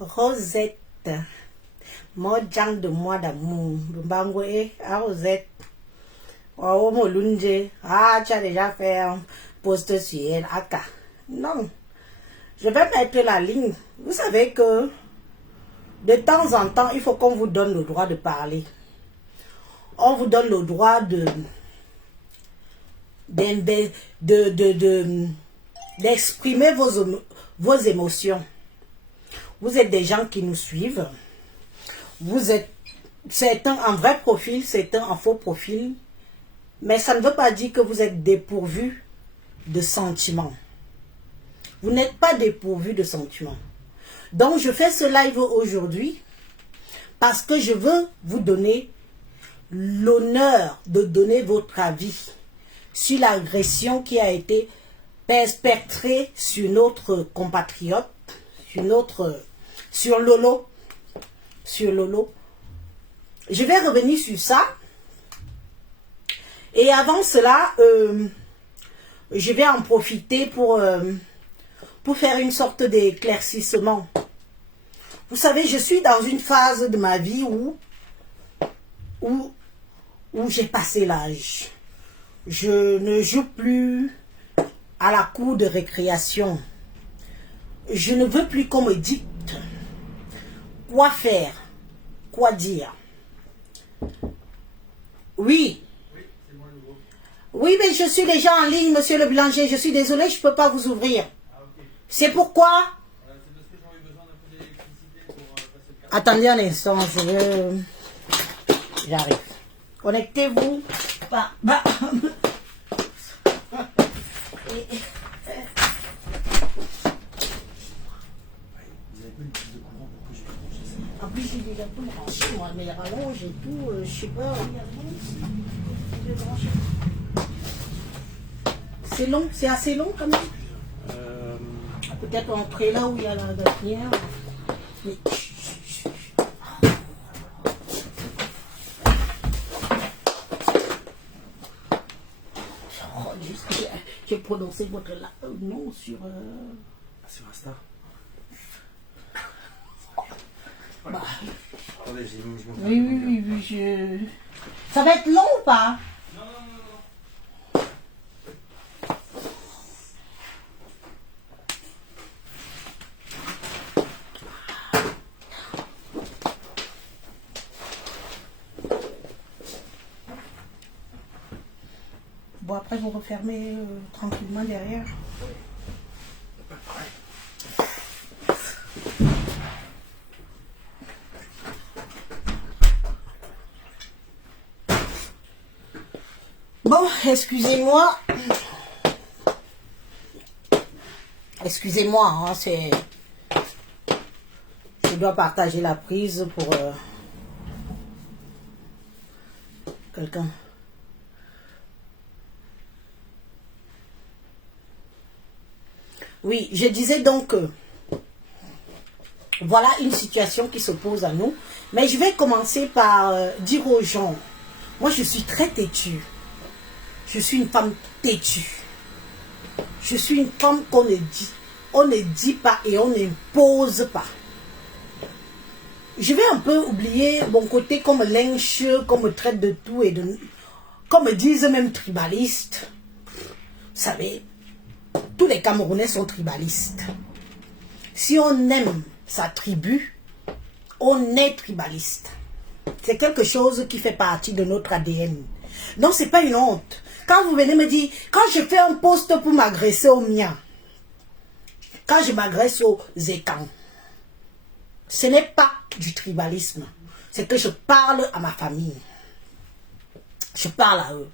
Rosette, Mojang de moi d'amour, Bangwe, à Rosette. Oh, Molunje, ah, tu as déjà fait un post sur elle, Aka. Non, je vais mettre la ligne. Vous savez que de temps en temps, il faut qu'on vous donne le droit de parler. On vous donne le droit d'exprimer vos émotions. Vous êtes des gens qui nous suivent. Vous êtes certains en vrai profil, certains en faux profil. Mais ça ne veut pas dire que vous êtes dépourvus de sentiments. Vous n'êtes pas dépourvus de sentiments. Donc je fais ce live aujourd'hui parce que je veux vous donner l'honneur de donner votre avis sur l'agression qui a été perpétrée sur notre compatriote, sur Lolo. Je vais revenir sur ça. Et avant cela, je vais en profiter pour faire une sorte d'éclaircissement. Vous savez, je suis dans une phase de ma vie où j'ai passé l'âge. Je ne joue plus à la cour de récréation. Je ne veux plus qu'on me dicte quoi faire, quoi dire. Oui. Oui, mais je suis déjà en ligne, monsieur le boulanger. Je suis désolé, je ne peux pas vous ouvrir. C'est pourquoi... Attendez un instant, j'arrive. Connectez-vous. En plus, j'ai déjà tout branché, moi, mais rallonge et tout, je sais pas. C'est long, c'est assez long quand même. Peut-être entrer là où il y a la dernière. Mais... J'ai prononcé votre nom sur... Sur Insta. Bah. Attendez, j'ai mis... Oui, Ça va être long ou pas? Non. Bon, après vous refermez tranquillement derrière. Bon, excusez-moi. Excusez-moi, hein, c'est... Je dois partager la prise pour quelqu'un. Oui, je disais donc que voilà une situation qui se pose à nous. Mais je vais commencer par dire aux gens, moi je suis très têtue. Je suis une femme têtue. Je suis une femme qu'on ne dit pas et on n'impose pas. Je vais un peu oublier mon côté comme lynche, qu'on me traite de tout et qu'on me dise même tribaliste. Vous savez, tous les Camerounais sont tribalistes. Si on aime sa tribu, on est tribaliste. C'est quelque chose qui fait partie de notre ADN. Donc, ce n'est pas une honte. Quand vous venez me dire, quand je fais un post pour m'agresser au mien, quand je m'agresse aux écans, ce n'est pas du tribalisme. C'est que je parle à ma famille. Je parle à eux.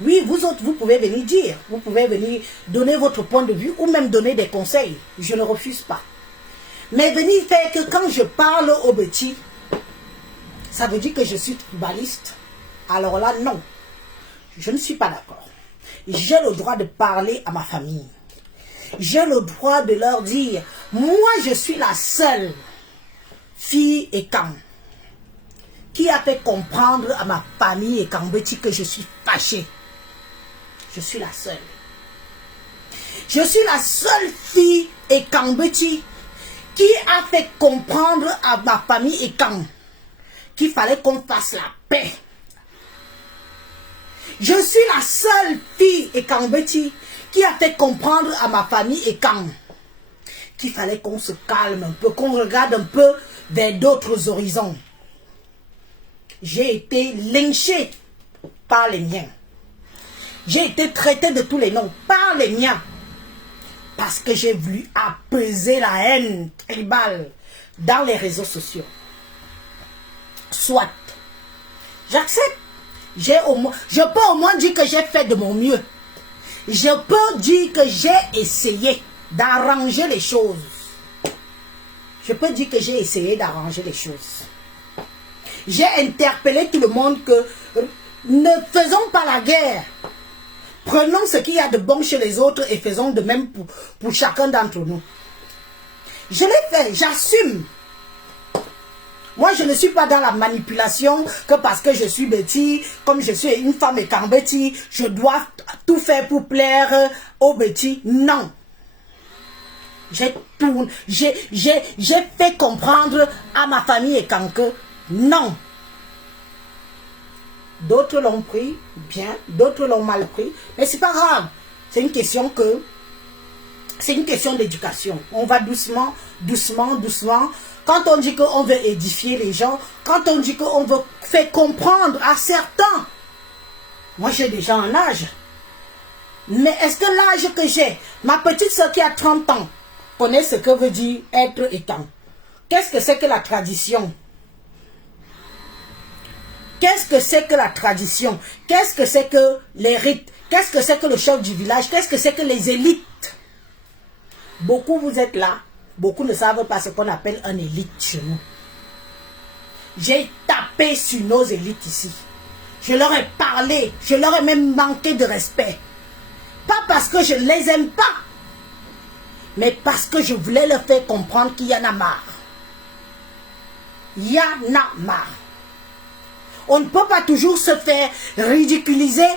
Oui, vous autres, vous pouvez venir dire, vous pouvez venir donner votre point de vue ou même donner des conseils. Je ne refuse pas. Mais venir faire que quand je parle aux petits, ça veut dire que je suis tribaliste. Alors là, non. Je ne suis pas d'accord. J'ai le droit de parler à ma famille. J'ai le droit de leur dire, moi je suis la seule fille et Kam qui a fait comprendre à ma famille et Kambeti que je suis fâchée. Je suis la seule. Je suis la seule fille et Kambeti qui a fait comprendre à ma famille et Kam qu'il fallait qu'on fasse la paix. Je suis la seule fille et Kambeti qui a fait comprendre à ma famille et Kam qu'il fallait qu'on se calme un peu, qu'on regarde un peu vers d'autres horizons. J'ai été lynchée par les miens. J'ai été traitée de tous les noms par les miens. Parce que j'ai voulu apaiser la haine tribale dans les réseaux sociaux. Soit. J'accepte. Je peux au moins dire que j'ai fait de mon mieux. Je peux dire que j'ai essayé d'arranger les choses. Je peux dire que j'ai essayé d'arranger les choses. J'ai interpellé tout le monde que ne faisons pas la guerre. Prenons ce qu'il y a de bon chez les autres et faisons de même pour chacun d'entre nous. Je l'ai fait, j'assume. Moi, je ne suis pas dans la manipulation que parce que je suis Betty, comme je suis une femme et qu'en Betty, je dois tout faire pour plaire aux Betty. Non. J'ai fait comprendre à ma famille et quand que non. D'autres l'ont pris bien, d'autres l'ont mal pris, mais c'est pas grave. C'est une question d'éducation. On va doucement, doucement, doucement. Quand on dit qu'on veut édifier les gens, quand on dit qu'on veut faire comprendre à certains, moi j'ai déjà un âge. Mais est-ce que l'âge que j'ai, ma petite soeur qui a 30 ans, connaît ce que veut dire être étant? Qu'est-ce que c'est que la tradition? Qu'est-ce que c'est que la tradition? Qu'est-ce que c'est que les rites? Qu'est-ce que c'est que le chef du village? Qu'est-ce que c'est que les élites? Beaucoup vous êtes là. Beaucoup ne savent pas ce qu'on appelle un élite chez nous. J'ai tapé sur nos élites ici. Je leur ai parlé. Je leur ai même manqué de respect. Pas parce que je ne les aime pas. Mais parce que je voulais leur faire comprendre qu'il y en a marre. Il y en a marre. On ne peut pas toujours se faire ridiculiser.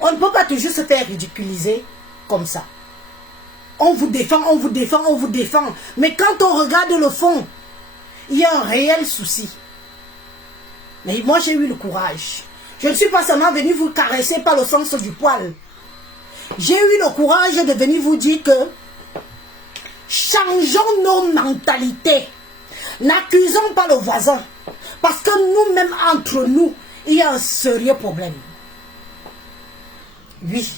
On ne peut pas toujours se faire ridiculiser comme ça. On vous défend, on vous défend, on vous défend. Mais quand on regarde le fond, il y a un réel souci. Mais moi, j'ai eu le courage. Je ne suis pas seulement venu vous caresser par le sens du poil. J'ai eu le courage de venir vous dire que changeons nos mentalités. N'accusons pas le voisin. Parce que nous-mêmes, entre nous, il y a un sérieux problème. Oui.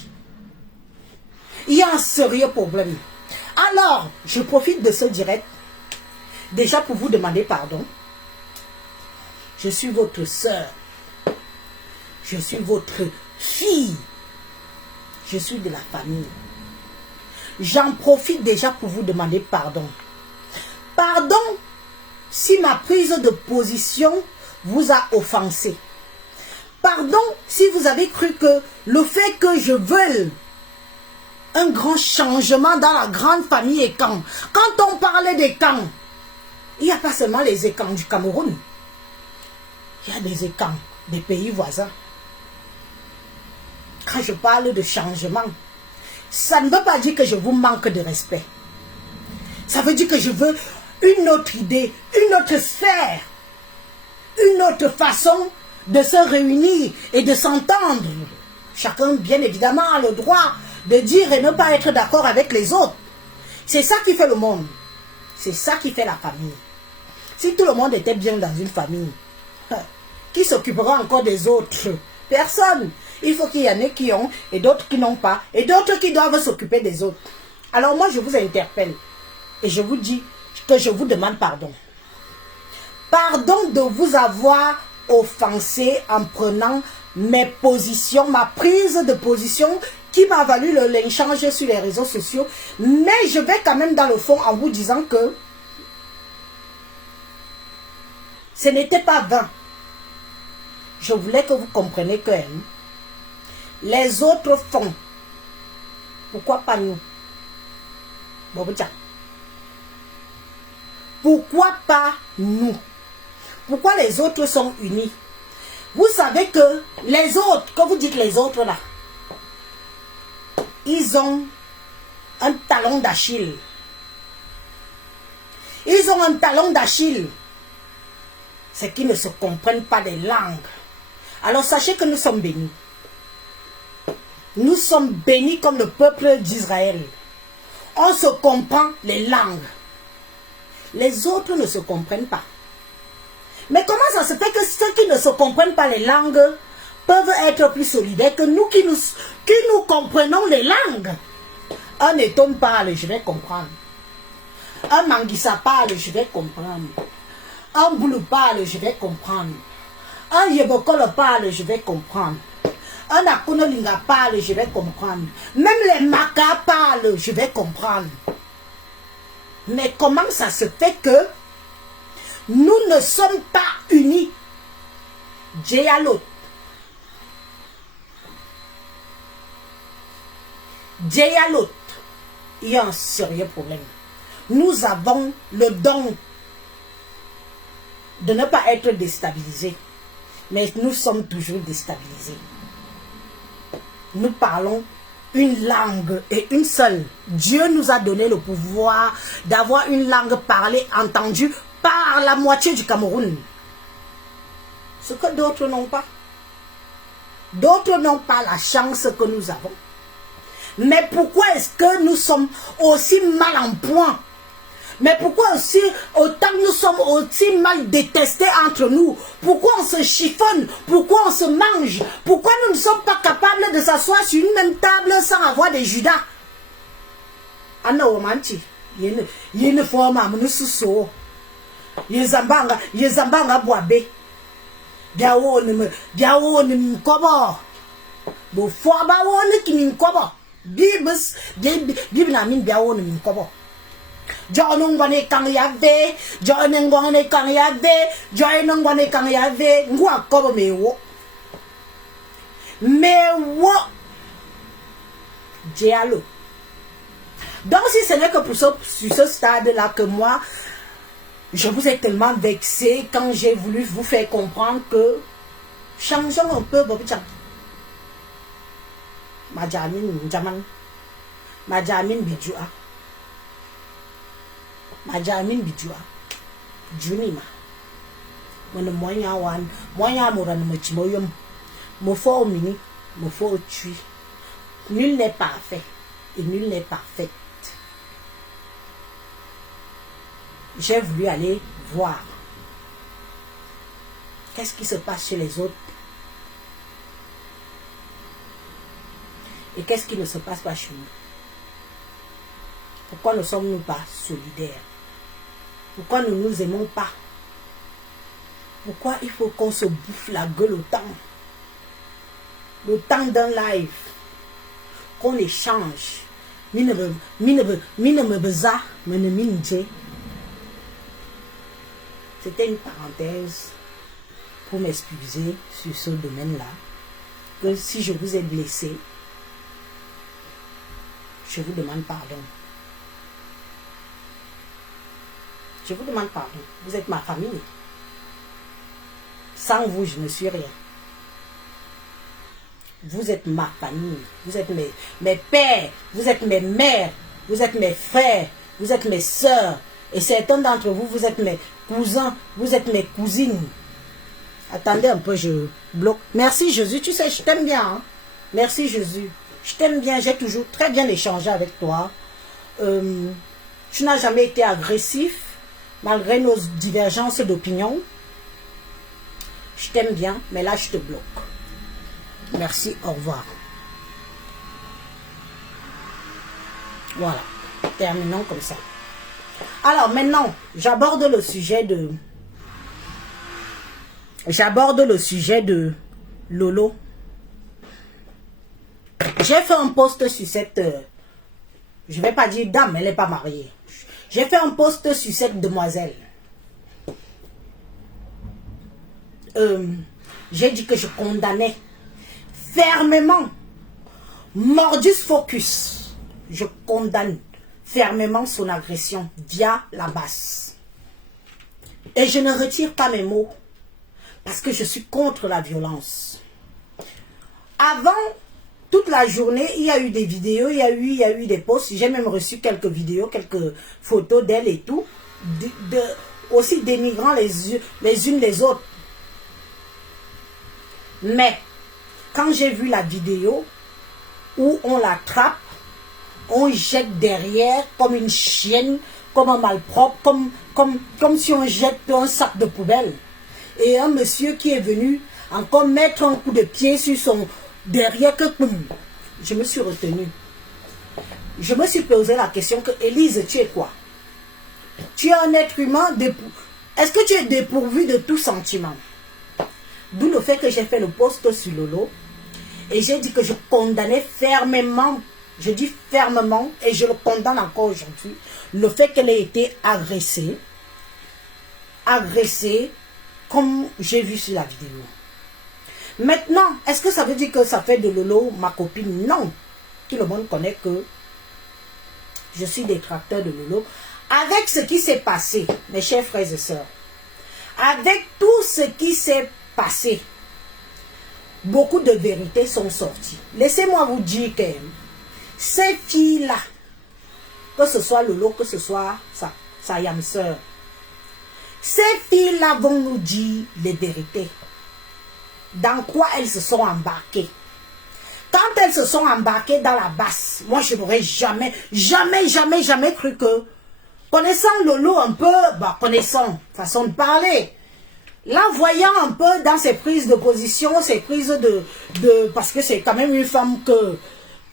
Il y a un sérieux problème. Alors, je profite de ce direct. Déjà pour vous demander pardon. Je suis votre soeur. Je suis votre fille. Je suis de la famille. J'en profite déjà pour vous demander pardon. Pardon si ma prise de position vous a offensé. Pardon si vous avez cru que le fait que je veuille un grand changement dans la grande famille Ekang. Quand on parlait d'Ekang, il n'y a pas seulement les Ekang du Cameroun. Il y a des Ekang des pays voisins. Quand je parle de changement, ça ne veut pas dire que je vous manque de respect. Ça veut dire que je veux une autre idée, une autre sphère, une autre façon de se réunir et de s'entendre. Chacun, bien évidemment, a le droit de dire et ne pas être d'accord avec les autres. C'est ça qui fait le monde. C'est ça qui fait la famille. Si tout le monde était bien dans une famille, qui s'occupera encore des autres? Personne. Il faut qu'il y en ait qui ont et d'autres qui n'ont pas. Et d'autres qui doivent s'occuper des autres. Alors moi, je vous interpelle. Et je vous dis, que je vous demande pardon. Pardon de vous avoir offensé en prenant mes positions, ma prise de position qui m'a valu le lynchage sur les réseaux sociaux. Mais je vais quand même dans le fond en vous disant que ce n'était pas vain. Je voulais que vous compreniez que les autres font. Pourquoi pas nous? Pourquoi pas nous? Pourquoi les autres sont unis? Vous savez que les autres, quand vous dites les autres là, ils ont un talon d'Achille. Ils ont un talon d'Achille. C'est qu'ils ne se comprennent pas les langues. Alors sachez que nous sommes bénis. Nous sommes bénis comme le peuple d'Israël. On se comprend les langues. Les autres ne se comprennent pas. Mais comment ça se fait que ceux qui ne se comprennent pas les langues peuvent être plus solidaires que nous qui nous comprenons les langues? Un Eton parle, je vais comprendre. Un Manguissa parle, je vais comprendre. Un Boulou parle, je vais comprendre. Un Yebokolo parle, je vais comprendre. Un Akonolinga parle, je vais comprendre. Même les Makas parlent, je vais comprendre. Mais comment ça se fait que nous ne sommes pas unis? Diallo. Diallo. Il y a un sérieux problème. Nous avons le don de ne pas être déstabilisés. Mais nous sommes toujours déstabilisés. Nous parlons une langue et une seule. Dieu nous a donné le pouvoir d'avoir une langue parlée, entendue par la moitié du Cameroun. Ce que d'autres n'ont pas. D'autres n'ont pas la chance que nous avons. Mais pourquoi est-ce que nous sommes aussi mal en point? Mais pourquoi aussi, autant nous sommes aussi mal détestés entre nous? Pourquoi on se chiffonne? Pourquoi on se mange? Pourquoi nous ne sommes pas capables de s'asseoir sur une même table sans avoir des judas? Anna Omanti, il y a une forme à mon sous-so. Yezambanga boabe. Biawo ni mkobo. Bo fwa ba woni ki mkobo. Bib na min biawo ni mkobo. Jono ngwane kang yave, jono ngwane kang yave, jono ngwane kang yave, ngwa kobo mewo. Mewo. Diallo. Donc si ce n'est que pour sur ce stade-là que moi, je vous ai tellement vexé quand j'ai voulu vous faire comprendre que changeons un peu Bobichan. Madjamine Jaman. Madjamine Bidjoua. Madjamine Bidjoua. Junima. Mon moyen wan. Moyen moran mochimoyum. Mofo mini. Mofo tui. Nul n'est parfait. Et nul n'est parfait. J'ai voulu aller voir qu'est-ce qui se passe chez les autres et qu'est-ce qui ne se passe pas chez nous. Pourquoi ne sommes-nous pas solidaires? Pourquoi nous ne nous aimons pas? Pourquoi il faut qu'on se bouffe la gueule autant? Le temps d'un live, qu'on échange. C'était une parenthèse pour m'excuser sur ce domaine-là. Que si je vous ai blessé, je vous demande pardon. Je vous demande pardon. Vous êtes ma famille. Sans vous, je ne suis rien. Vous êtes ma famille. Vous êtes mes pères. Vous êtes mes mères. Vous êtes mes frères. Vous êtes mes sœurs. Et certains d'entre vous, vous êtes mes cousins. Vous êtes mes cousines. Attendez un peu, je bloque. Merci Jésus. Tu sais, je t'aime bien. Hein? Merci Jésus. Je t'aime bien. J'ai toujours très bien échangé avec toi. Tu n'as jamais été agressif. Malgré nos divergences d'opinion. Je t'aime bien. Mais là, je te bloque. Merci, au revoir. Voilà, terminons comme ça. Alors maintenant, j'aborde le sujet de Lolo. J'ai fait un post sur cette... je vais pas dire dame, elle n'est pas mariée. J'ai fait un post sur cette demoiselle. J'ai dit que je condamnais fermement Mordus Focus. Je condamne fermement son agression via la basse. Et je ne retire pas mes mots parce que je suis contre la violence. Avant, toute la journée, il y a eu des vidéos, il y a eu des posts. J'ai même reçu quelques vidéos, quelques photos d'elle et tout, aussi dénigrant les unes les autres. Mais, quand j'ai vu la vidéo où on l'attrape, on jette derrière comme une chienne, comme un malpropre, comme si on jette un sac de poubelle. Et un monsieur qui est venu encore mettre un coup de pied sur son derrière, que je me suis retenue. Je me suis posé la question que, Élise, tu es quoi? Tu es un être humain, est-ce que tu es dépourvu de tout sentiment? D'où le fait que j'ai fait le post sur Lolo. Et j'ai dit que je condamnais fermement, je dis fermement, et je le condamne encore aujourd'hui, le fait qu'elle ait été agressée, comme j'ai vu sur la vidéo. Maintenant, est-ce que ça veut dire que ça fait de Lolo ma copine? Non. Tout le monde connaît que je suis détracteur de Lolo. Avec ce qui s'est passé, mes chers frères et sœurs, avec tout ce qui s'est passé, beaucoup de vérités sont sorties. Laissez-moi vous dire que ces filles-là, que ce soit Lolo, que ce soit sa yam sœur, ces filles-là vont nous dire les vérités. Dans quoi elles se sont embarquées. Quand elles se sont embarquées dans la basse, moi je n'aurais jamais cru que, connaissant Lolo un peu, connaissant, façon de parler, la voyant un peu dans ses prises de position, ses prises parce que c'est quand même une femme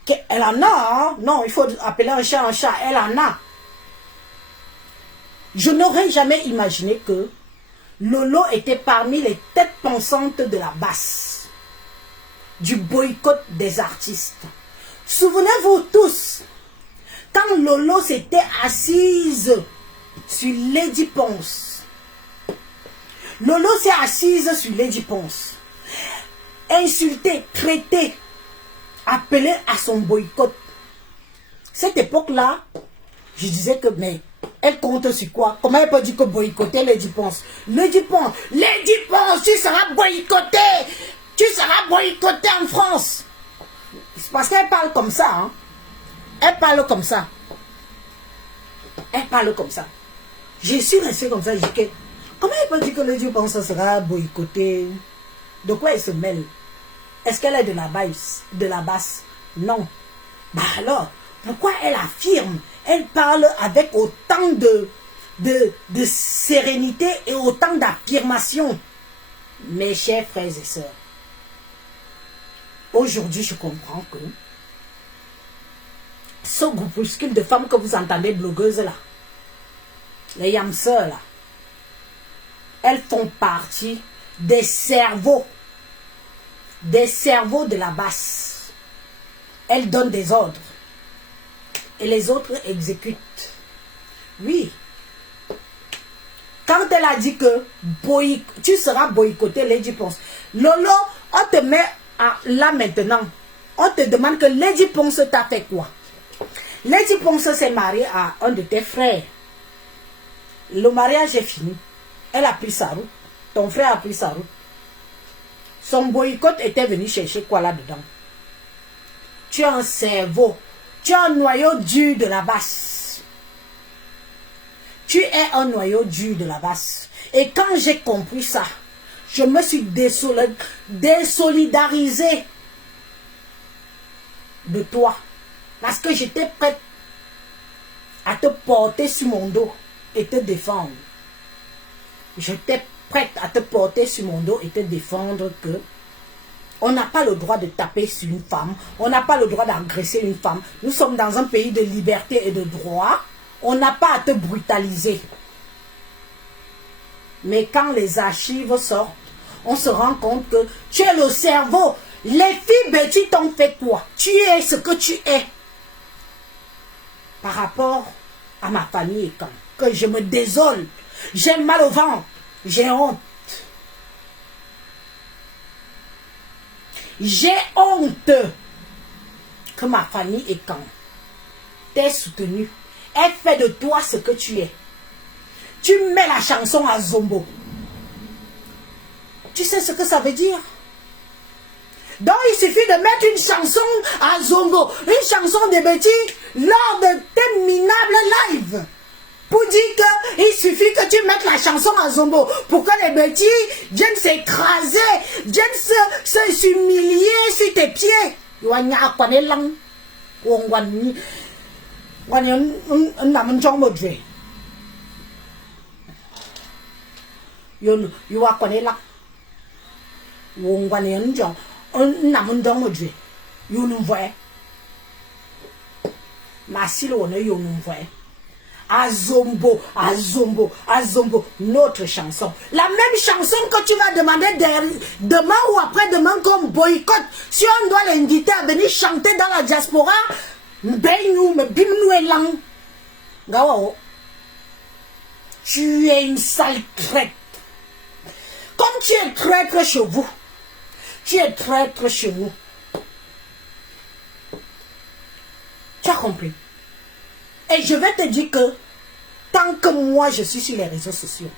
qu'elle en a, hein? Non, il faut appeler un chat, elle en a. Je n'aurais jamais imaginé que Lolo était parmi les têtes pensantes de la basse, du boycott des artistes. Souvenez-vous tous, quand Lolo s'était assise sur Lady Ponce, Lolo s'est assise sur Lady Ponce, insultée, traitée, appelée à son boycott. Cette époque-là, je disais que, mais elle compte sur quoi? Comment elle peut dire que boycotter Lady Ponce? Lady Ponce, tu seras boycotté! Tu seras boycotté en France! C'est parce qu'elle parle comme ça, hein? Elle parle comme ça. Elle parle comme ça. Je suis restée comme ça, je dis que, comment elle peut dire que Lady Ponce sera boycotté? De quoi elle se mêle? Est-ce qu'elle est de la basse? Non. Alors, pourquoi elle affirme? Elle parle avec autant de sérénité et autant d'affirmation. Mes chers frères et sœurs, aujourd'hui je comprends que ce groupuscule de femmes que vous entendez blogueuses là, les yamseurs là, elles font partie des cerveaux de la basse. Elles donnent des ordres. Et les autres exécutent. Oui. Quand elle a dit que tu seras boycotté, Lady Ponce. Lolo, on te met là maintenant. On te demande que Lady Ponce t'a fait quoi? Lady Ponce s'est mariée à un de tes frères. Le mariage est fini. Elle a pris sa route. Ton frère a pris sa route. Son boycott était venu chercher quoi là-dedans? Tu as un cerveau. Tu es un noyau dur de la basse. Tu es un noyau dur de la basse. Et quand j'ai compris ça, je me suis désolidarisée de toi. Parce que j'étais prête à te porter sur mon dos et te défendre. J'étais prête à te porter sur mon dos et te défendre que on n'a pas le droit de taper sur une femme. On n'a pas le droit d'agresser une femme. Nous sommes dans un pays de liberté et de droit. On n'a pas à te brutaliser. Mais quand les archives sortent, on se rend compte que tu es le cerveau. Les filles Betty t'ont fait quoi? Tu es ce que tu es. Par rapport à ma famille et quand que je me désole, j'ai mal au ventre, j'ai honte. J'ai honte que ma famille et quand t'ait soutenu. Elle fait de toi ce que tu es. Tu mets la chanson à Zombo. Tu sais ce que ça veut dire? Donc il suffit de mettre une chanson à Zongo, une chanson de Betty lors de tes minables lives. Pour dire qu'il suffit que tu mettes la chanson à Zombo pour que les Betty viennent s'écraser, viennent s'humilier sur tes pieds. Azombo, Azombo, Azombo, notre chanson. La même chanson que tu vas demander demain ou après-demain comme boycott. Si on doit l'inviter à venir chanter dans la diaspora, tu es une sale traite. Comme tu es traître chez vous, tu es traître chez nous. Tu as compris? Et je vais te dire que tant que moi je suis sur les réseaux sociaux,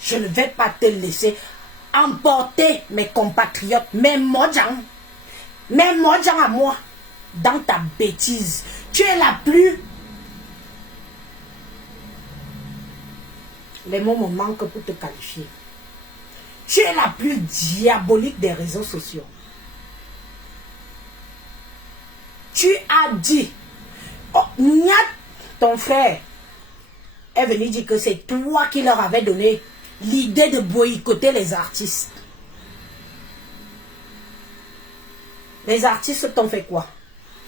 je ne vais pas te laisser emporter mes compatriotes, mes mojang à moi, dans ta bêtise. Tu es la plus... Les mots me manquent pour te qualifier. Tu es la plus diabolique des réseaux sociaux. Tu as dit... Oh, Niat, ton frère, est venu dire que c'est toi qui leur avais donné l'idée de boycotter les artistes. Les artistes t'ont fait quoi?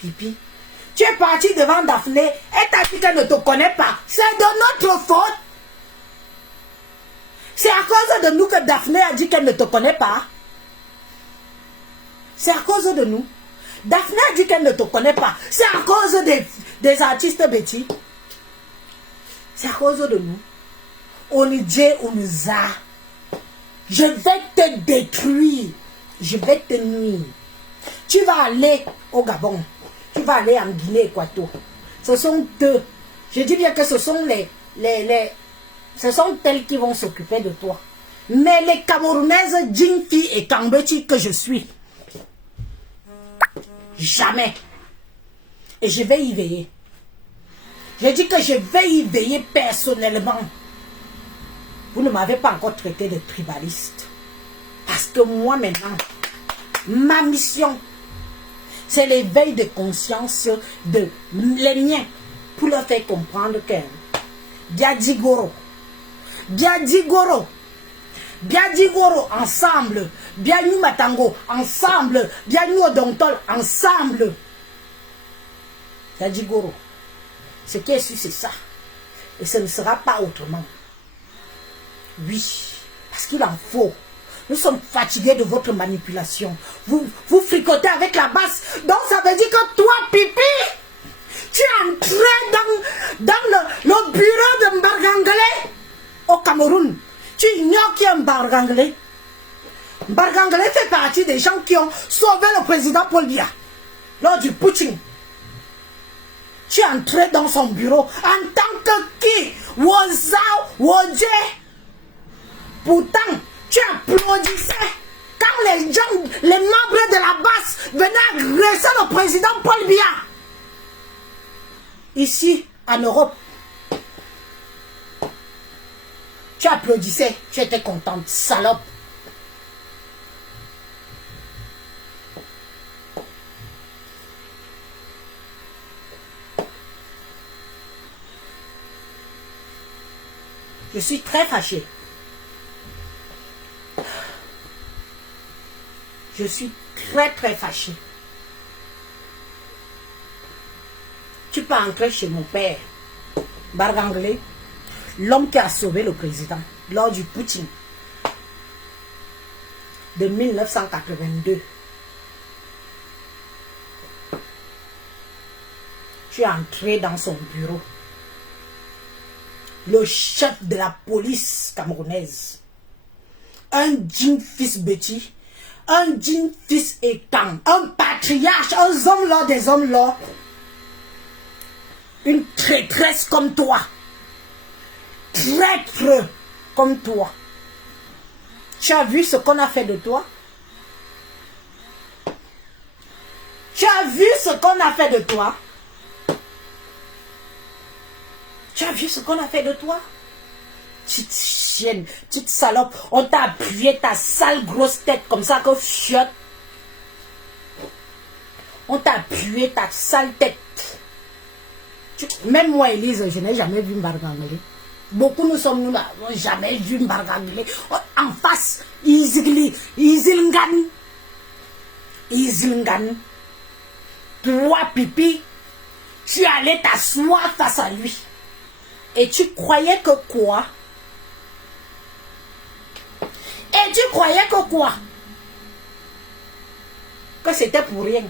Pipi. Tu es parti devant Daphné et t'as dit qu'elle ne te connaît pas. C'est de notre faute. C'est à cause de nous que Daphné a dit qu'elle ne te connaît pas. C'est à cause de nous. Daphné a dit qu'elle ne te connaît pas. C'est à cause des artistes Betty. C'est à cause de nous. Onidje Onuza. Je vais te détruire. Je vais te nuire. Tu vas aller au Gabon. Tu vas aller en Guinée Équatoriale. Ce sont eux. Je dis bien que ce sont ce sont elles qui vont s'occuper de toi. Mais les Camerounaises, Jinfi et Kambeti que je suis, jamais. Et je vais y veiller. Je dis que je vais y veiller personnellement. Vous ne m'avez pas encore traité de tribaliste. Parce que moi maintenant, ma mission, c'est l'éveil de conscience de les miens. Pour leur faire comprendre que Biadigoro, ensemble, Bianou Matango, ensemble, Bianou Odontol, ensemble. Biadigoro. Ce qui est sûr, c'est ça. Et ce ne sera pas autrement. Oui, parce qu'il en faut. Nous sommes fatigués de votre manipulation. Vous fricotez avec la basse. Donc ça veut dire que toi, Pipi, tu es entré dans le bureau de Mbargangele au Cameroun. Tu ignores qui est Mbargangele. Mbargangele fait partie des gens qui ont sauvé le président Paul Biya lors du Poutine. Tu es entré dans son bureau en tant que qui? Wodje. Pourtant, tu applaudissais quand les gens, les membres de la base venaient agresser le président Paul Biya. Ici, en Europe, tu applaudissais, tu étais contente, salope. Je suis très fâchée. Je suis très fâchée. tu peux entrer chez mon père, Barganglé, l'homme qui a sauvé le président lors du Poutine de 1982. Tu es entré dans son bureau. Le chef de la police camerounaise. Un digne fils Betty. Un digne fils Ekan. Un patriarche. Un homme-là des hommes-là. Une traîtresse comme toi. Traître comme toi. Tu as vu ce qu'on a fait de toi? Tu as vu ce qu'on a fait de toi? Tu as vu ce qu'on a fait de toi? Petite chienne, petite salope. On t'a appuyé ta sale grosse tête comme ça que chiotte. On t'a appuyé ta sale tête. Même moi, Elise, je n'ai jamais vu Mbarganglé. Beaucoup nous sommes nous là, n'ont jamais vu Mbarganglé. En face, Izilngan. Toi, pipi, tu allais t'asseoir face à lui. Et tu croyais que quoi? Et tu croyais que quoi? Que c'était pour rien.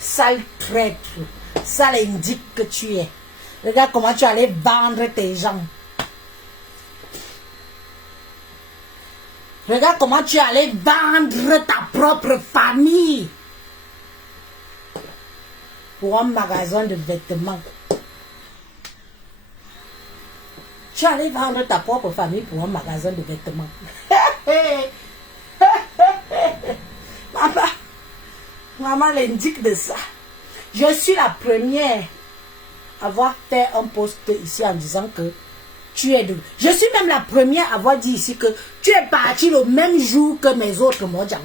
Sale traître, sale indique que tu es. Regarde comment tu allais vendre tes gens. Regarde comment tu allais vendre ta propre famille. Pour un magasin de vêtements. Tu allais vendre ta propre famille pour un magasin de vêtements. Maman l'indique de ça. Je suis la première à avoir fait un post ici en disant que tu es de... Je suis même la première à avoir dit ici que tu es parti le même jour que mes autres Mojang.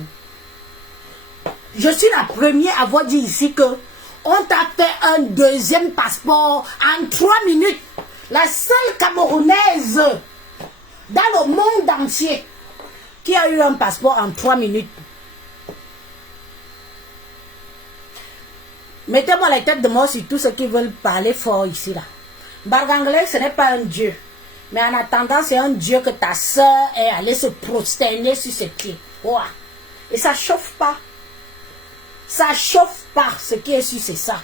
Je suis la première à avoir dit ici que on t'a fait un deuxième passeport en 3 minutes. La seule Camerounaise dans le monde entier qui a eu un passeport en 3 minutes. Mettez-moi la tête de mort sur tous ceux qui veulent parler fort ici là. Barganglé, ce n'est pas un dieu. Mais en attendant, c'est un dieu que ta soeur est allée se prosterner sur ses pieds. Wow. Et ça chauffe pas. Ça chauffe pas. Ce qui est sûr, c'est ça.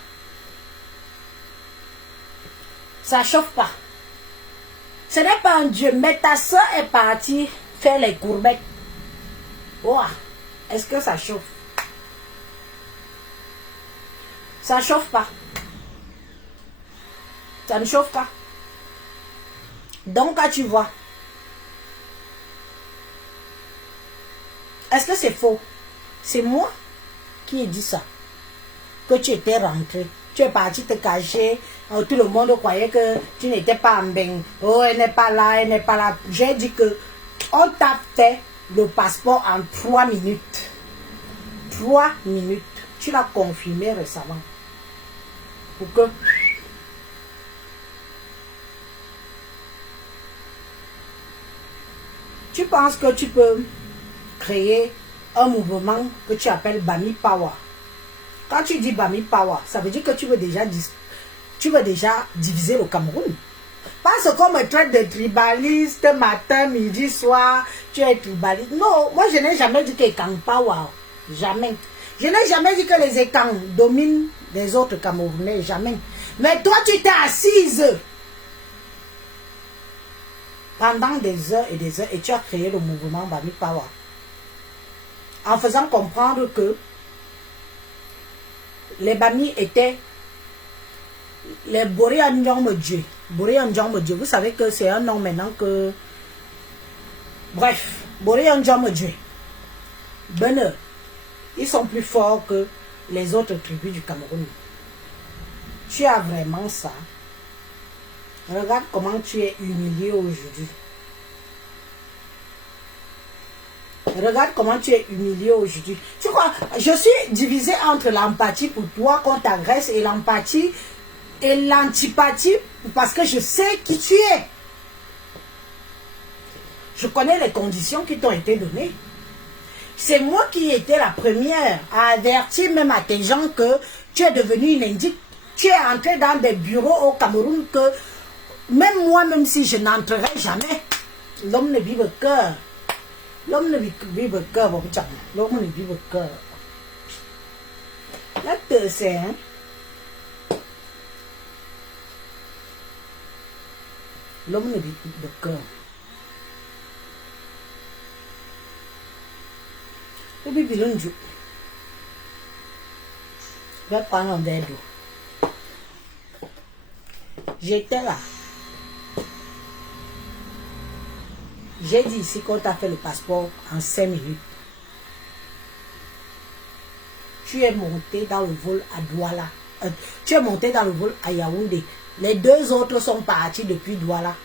Ça chauffe pas. Ce n'est pas un dieu, mais ta soeur est partie faire les courbettes. Wow. Est-ce que ça chauffe? Ça chauffe pas. Ça ne chauffe pas. Donc, quand tu vois, est-ce que c'est faux? C'est moi qui ai dit ça. Que tu étais rentré. Tu es parti te cacher. Tout le monde croyait que tu n'étais pas en bain. Oh, elle n'est pas là, elle n'est pas là. J'ai dit que on t'a fait le passeport en 3 minutes. 3 minutes. Tu l'as confirmé récemment. Pour que... Tu penses que tu peux créer un mouvement que tu appelles Bami Power. Quand tu dis Bami Power, ça veut dire que tu veux déjà diviser le Cameroun. Parce qu'on me traite de tribaliste matin, midi, soir, tu es tribaliste. Non, moi je n'ai jamais dit que Ekang Power. Jamais. Je n'ai jamais dit que les Ekang dominent les autres Camerounais. Jamais. Mais toi, tu t'es assise pendant des heures et des heures et tu as créé le mouvement Bami Power. En faisant comprendre que les Bami étaient les Boréa Ndjong Dieu. Boréa Ndjong Dieu. Vous savez que c'est un nom maintenant que... Bref, Boréa Ndjong Dieu. Bonheur. Ils sont plus forts que les autres tribus du Cameroun. Tu as vraiment ça. Regarde comment tu es humilié aujourd'hui. Regarde comment tu es humilié aujourd'hui. Tu crois, je suis divisée entre l'empathie pour toi qu'on t'agresse et l'empathie et l'antipathie parce que je sais qui tu es. Je connais les conditions qui t'ont été données. C'est moi qui étais la première à avertir même à tes gens que tu es devenu une indique Tu es entré dans des bureaux au Cameroun que même moi, même si je n'entrerai jamais, l'homme ne vive que. L'homme ne vive que, bon, l'homme ne vive que. Là, tu sais, hein. L'homme ne vive que. Et puis, je vais prendre un verre d'eau. J'étais là. J'ai dit ici qu'on t'a fait le passeport en 5 minutes. Tu es monté dans le vol à Douala. Tu es monté dans le vol à Yaoundé. Les 2 autres sont partis depuis Douala.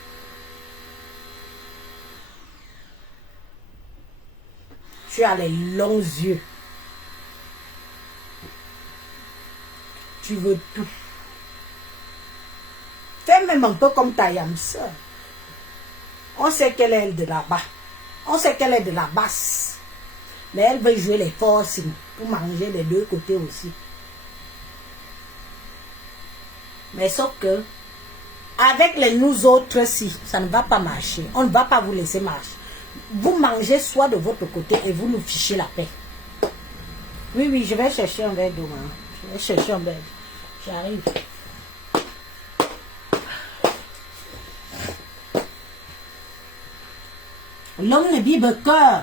Tu as les longs yeux. Tu veux tout. Fais même un peu comme ta Yamsa. On sait qu'elle est de là-bas. On sait qu'elle est de la basse. Mais elle veut jouer les forcing pour manger des 2 côtés aussi. Mais sauf que, avec les nous autres, si, ça ne va pas marcher. On ne va pas vous laisser marcher. Vous mangez soit de votre côté et vous nous fichez la paix. Oui, oui, je vais chercher un verre d'eau. Hein. Je vais chercher un verre. J'arrive. L'homme ne vibre que.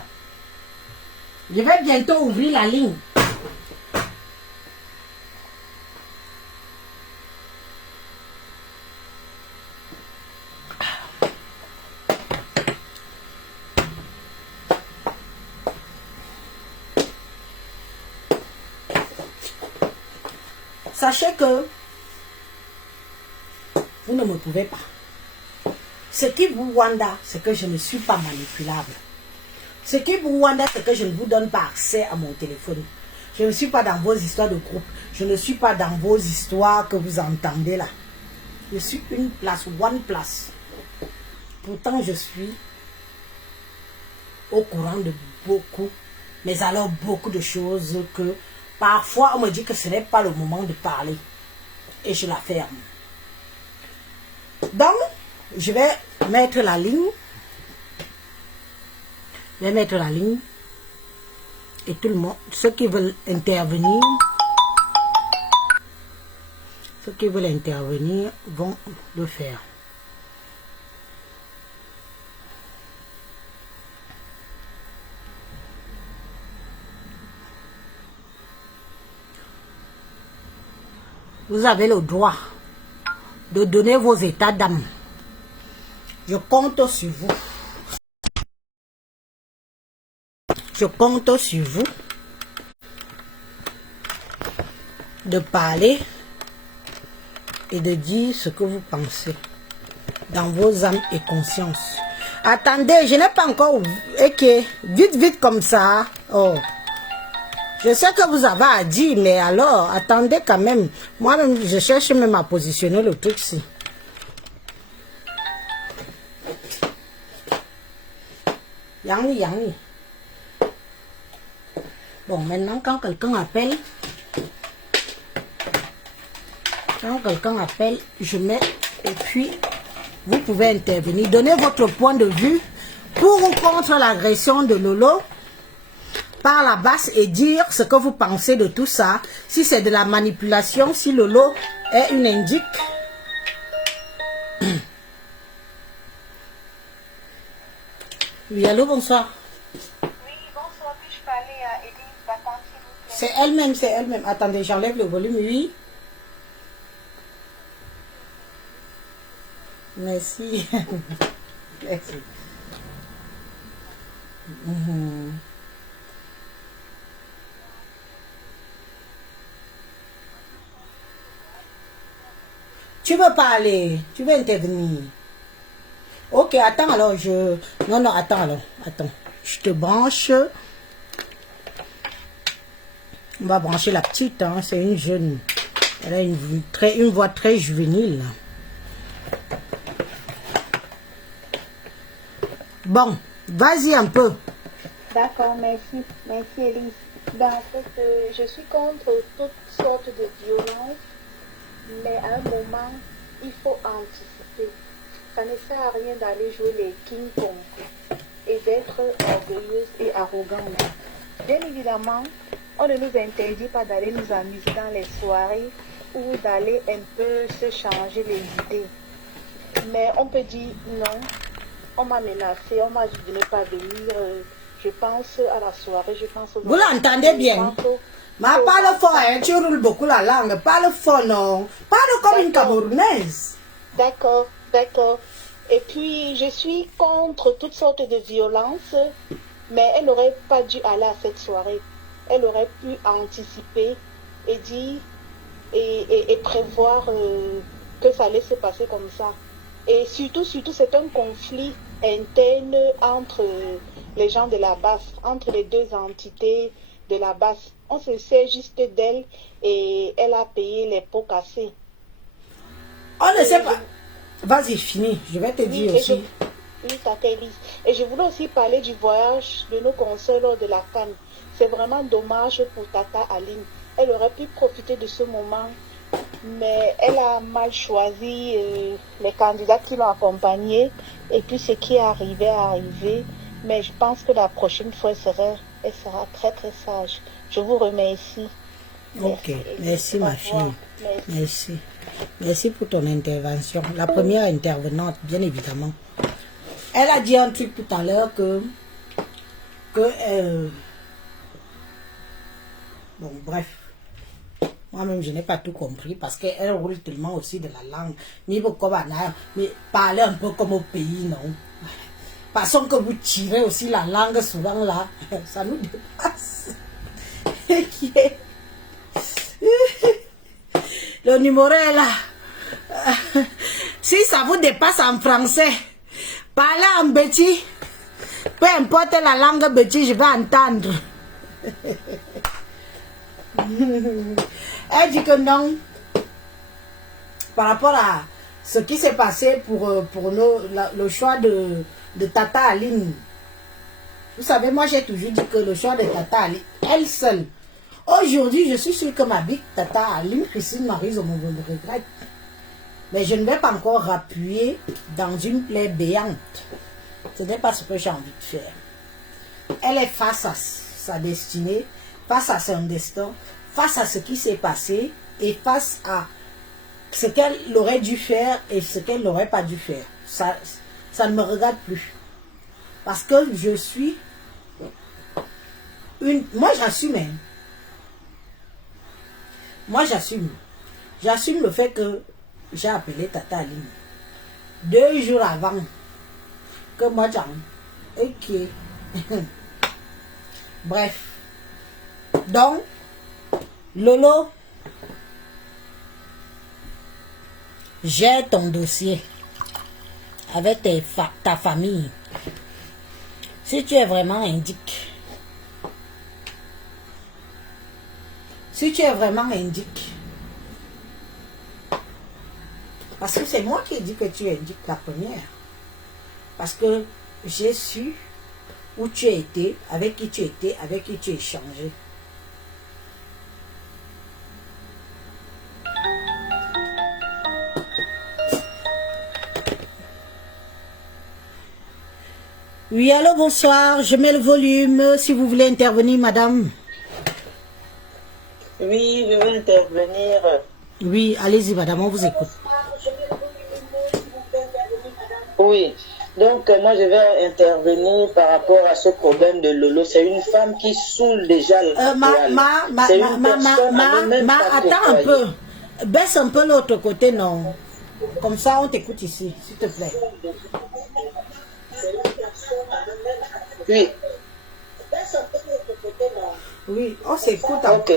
Je vais bientôt ouvrir la ligne. Sachez que vous ne me pouvez pas. Ce qui vous wanda, c'est que je ne suis pas manipulable. Ce qui vous wanda, c'est que je ne vous donne pas accès à mon téléphone. Je ne suis pas dans vos histoires de groupe. Je ne suis pas dans vos histoires que vous entendez là. Je suis une place, one place. Pourtant, je suis au courant de beaucoup, mais alors beaucoup de choses que parfois on me dit que ce n'est pas le moment de parler. Et je la ferme. Donc, je vais mettre la ligne. Je vais mettre la ligne. Et tout le monde, ceux qui veulent intervenir, vont le faire. Vous avez le droit de donner vos états d'âme. Je compte sur vous. Je compte sur vous de parler et de dire ce que vous pensez dans vos âmes et consciences. Attendez, je n'ai pas encore... Ok, vite comme ça. Oh. Je sais que vous avez à dire, mais alors, attendez quand même. Moi-même, je cherche même à positionner le truc-ci. Yanni. Bon, maintenant, quand quelqu'un appelle, je mets, et puis, vous pouvez intervenir. Donnez votre point de vue pour ou contre l'agression de Lolo. Par la basse et dire ce que vous pensez de tout ça. Si c'est de la manipulation, si Lolo est une indique. Oui, allô, bonsoir. Oui, bonsoir. Puis-je parler à Élise Batan, s'il vous plaît? C'est elle-même. Attendez, j'enlève le volume, oui. Merci. Merci. Tu veux parler, tu veux intervenir. Ok, attends alors, Non, attends alors, attends. Je te branche. On va brancher la petite, hein, c'est une jeune. Elle a une voix très juvénile. Bon, vas-y un peu. D'accord, merci. Merci, Élise. Ben, en fait, je suis contre toutes sortes de violences Mais à un moment, il faut anticiper. Ça ne sert à rien d'aller jouer les King Kong et d'être orgueilleuse et arrogante. Bien évidemment, on ne nous interdit pas d'aller nous amuser dans les soirées ou d'aller un peu se changer les idées. Mais on peut dire non, on m'a menacé, on m'a dit de ne pas venir. Je pense à la soirée, je pense aux... Vous l'entendez bien? Mais parle fort, hein, tu roules beaucoup la langue. Parle fort, non. Parle comme une Camerounaise. D'accord, d'accord. Et puis, je suis contre toutes sortes de violences, mais elle n'aurait pas dû aller à cette soirée. Elle aurait pu anticiper et dire et prévoir que ça allait se passer comme ça. Et surtout, c'est un conflit interne entre les gens de la basse, entre les deux entités de la basse. On se sait juste d'elle et elle a payé les pots cassés. On ne sait pas. Vas-y, finis. Je vais te dire aussi. Oui, Tata Elise. Et je voulais aussi parler du voyage de nos consoeurs lors de la CAN. C'est vraiment dommage pour Tata Aline. Elle aurait pu profiter de ce moment, mais elle a mal choisi les candidats qui l'ont accompagnée. Et puis ce qui est arrivé est arrivé. Mais je pense que la prochaine fois, elle sera très très sage. Je vous remercie. Ok, merci ma fille. Merci. Merci pour ton intervention. La première intervenante, bien évidemment. Elle a dit un truc tout à l'heure que bon, bref. Moi-même, je n'ai pas tout compris parce qu'elle roule tellement aussi de la langue. Mais parler un peu comme au pays, non? Façon que vous tirez aussi la langue souvent là, ça nous dépasse. Le numéro est là. Si ça vous dépasse en français, parlez en béti. Peu importe la langue béti, je vais entendre. Elle dit que non. Par rapport à ce qui s'est passé pour le choix de Tata Aline. Vous savez, moi j'ai toujours dit que le choix de Tata Aline, elle seule. Aujourd'hui, je suis sûre que ma big Tata Aline, Christine Marie, je me regrette. Mais je ne vais pas encore appuyer dans une plaie béante. Ce n'est pas ce que j'ai envie de faire. Elle est face à sa destinée, face à son destin, face à ce qui s'est passé et face à ce qu'elle aurait dû faire et ce qu'elle n'aurait pas dû faire. Ça ne me regarde plus. Parce que je suis une... Moi, j'assume. Hein. Moi, j'assume. J'assume le fait que j'ai appelé Tata Aline 2 jours avant que moi, ok. Bref. Donc, Lolo, j'ai ton dossier avec ta famille. Si tu es vraiment indique. Si tu es vraiment indique. Parce que c'est moi qui ai dit que tu indiques la première. Parce que j'ai su où tu as été, avec qui tu étais, avec qui tu as échangé. Oui, allô, bonsoir. Je mets le volume si vous voulez intervenir, madame. Oui, je veux intervenir. Oui, allez-y, madame, on vous écoute. Oui, donc moi je vais intervenir par rapport à ce problème de Lolo. C'est une femme qui saoule déjà le attends un peu. Baisse un peu l'autre côté, non. Comme ça, on t'écoute ici, s'il te plaît. Oui. Oui, on s'écoute. Ok.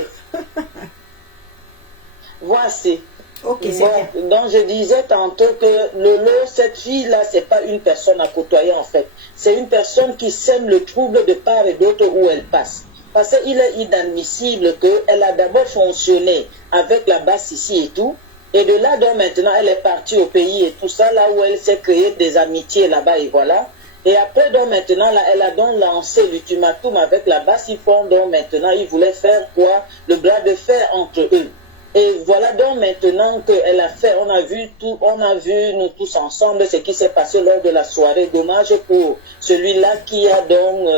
Voici. Ok, c'est bon, donc je disais tantôt que Lolo, cette fille-là, c'est pas une personne à côtoyer en fait. C'est une personne qui sème le trouble de part et d'autre où elle passe. Parce qu'il est inadmissible qu'elle a d'abord fonctionné avec la basse ici et tout. Et de là, donc maintenant, elle est partie au pays et tout ça, là où elle s'est créé des amitiés là-bas et voilà. Et après, donc maintenant, là, elle a donc lancé l'ultimatum avec la basse. Ils font donc maintenant, ils voulaient faire quoi? Le bras de fer entre eux. Et voilà donc maintenant qu'elle a fait, on a vu nous tous ensemble ce qui s'est passé lors de la soirée. Dommage pour celui-là qui a donc,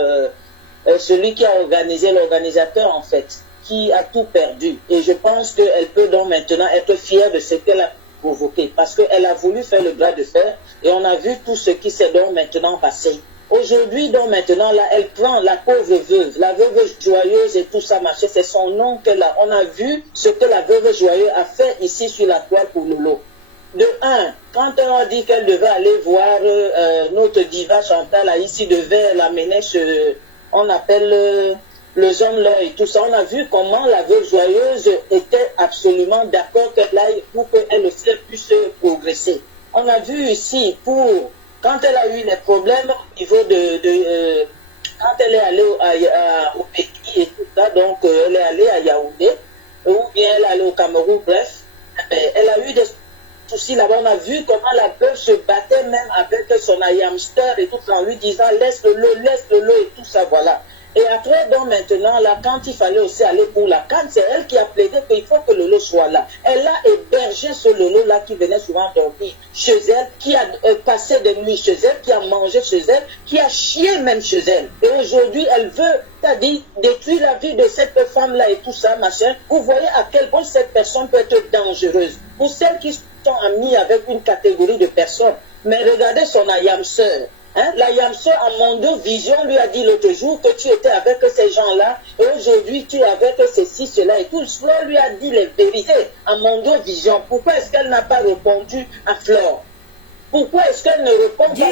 celui qui a organisé, l'organisateur en fait, qui a tout perdu. Et je pense qu'elle peut donc maintenant être fière de ce qu'elle a provoqué, parce qu'elle a voulu faire le bras de fer, et on a vu tout ce qui s'est donc maintenant passé. Aujourd'hui, donc maintenant, là, elle prend la pauvre veuve, la veuve joyeuse et tout ça, machin, c'est son nom qu'elle a. On a vu ce que la veuve joyeuse a fait ici sur la toile pour Lolo. De un, quand elle a dit qu'elle devait aller voir notre diva Chantal, là, ici, devait l'amener chez, on appelle le jeune là et tout ça, on a vu comment la veuve joyeuse était absolument d'accord qu'elle aille pour qu'elle aussi puisse progresser. On a vu ici pour... Quand elle a eu les problèmes au niveau quand elle est allée au pays et tout ça, donc elle est allée à Yaoundé, ou bien elle est allée au Cameroun, bref, elle a eu des soucis là-bas. On a vu comment la veuve se battait même avec son hamster et tout ça, en lui disant laisse-le et tout ça, voilà. Et après, donc maintenant, là, quand il fallait aussi aller pour la canne, c'est elle qui a plaidé qu'il faut que Lolo soit là. Elle a hébergé ce Lolo-là qui venait souvent dormir chez elle, qui a passé des nuits chez elle, qui a mangé chez elle, qui a chié même chez elle. Et aujourd'hui, elle veut, c'est-à-dire, détruire la vie de cette femme-là et tout ça, machin. Vous voyez à quel point cette personne peut être dangereuse. Pour celles qui sont amies avec une catégorie de personnes. Mais regardez son ayam-sœur. Hein? La Yamso à Mondo Vision lui a dit l'autre jour que tu étais avec ces gens-là et aujourd'hui tu es avec ceci, cela et tout. Flore lui a dit les vérités à Mondo Vision. Pourquoi est-ce qu'elle n'a pas répondu à Flore? Pourquoi est-ce qu'elle ne répond pas à Flore?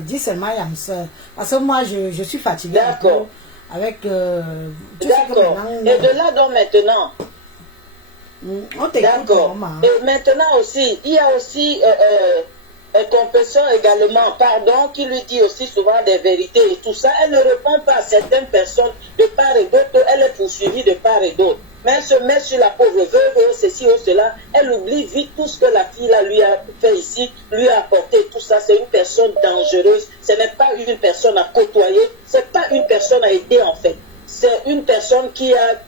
Dis seulement Yamso. Parce que moi je suis fatiguée. D'accord. Avec d'accord. Et de là donc maintenant. D'accord. Et maintenant aussi, il y a aussi un confesseur également, pardon, qui lui dit aussi souvent des vérités et tout ça. Elle ne répond pas à certaines personnes de part et d'autre. Elle est poursuivie de part et d'autre. Mais elle se met sur la pauvre veuve, ceci ou cela. Elle oublie vite tout ce que la fille là, lui a fait ici, lui a apporté tout ça. C'est une personne dangereuse. Ce n'est pas une personne à côtoyer. C'est pas une personne à aider en fait. C'est une personne qui a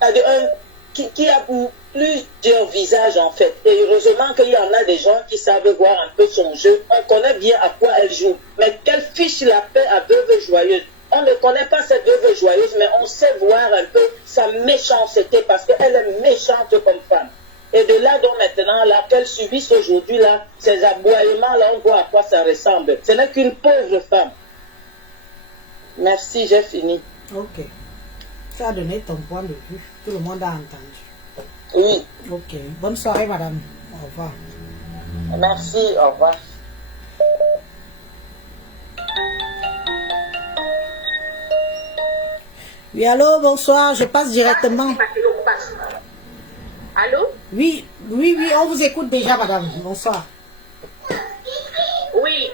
plusieurs visages en fait. Et heureusement qu'il y en a des gens qui savent voir un peu son jeu. On connaît bien à quoi elle joue. Mais qu'elle fiche la paix à veuve joyeuse. On ne connaît pas cette veuve joyeuse, mais on sait voir un peu sa méchanceté parce qu'elle est méchante comme femme. Et de là donc maintenant, là, qu'elle subisse aujourd'hui, là, ces aboiements, là, on voit à quoi ça ressemble. Ce n'est qu'une pauvre femme. Merci, j'ai fini. Ok. Ça a donné ton point de vue. Tout le monde a entendu. Oui. Ok. Bonne soirée, madame. Au revoir. Merci, au revoir. Oui, allô, bonsoir. Je passe directement. Allô? Oui, on vous écoute déjà, madame. Bonsoir. Oui,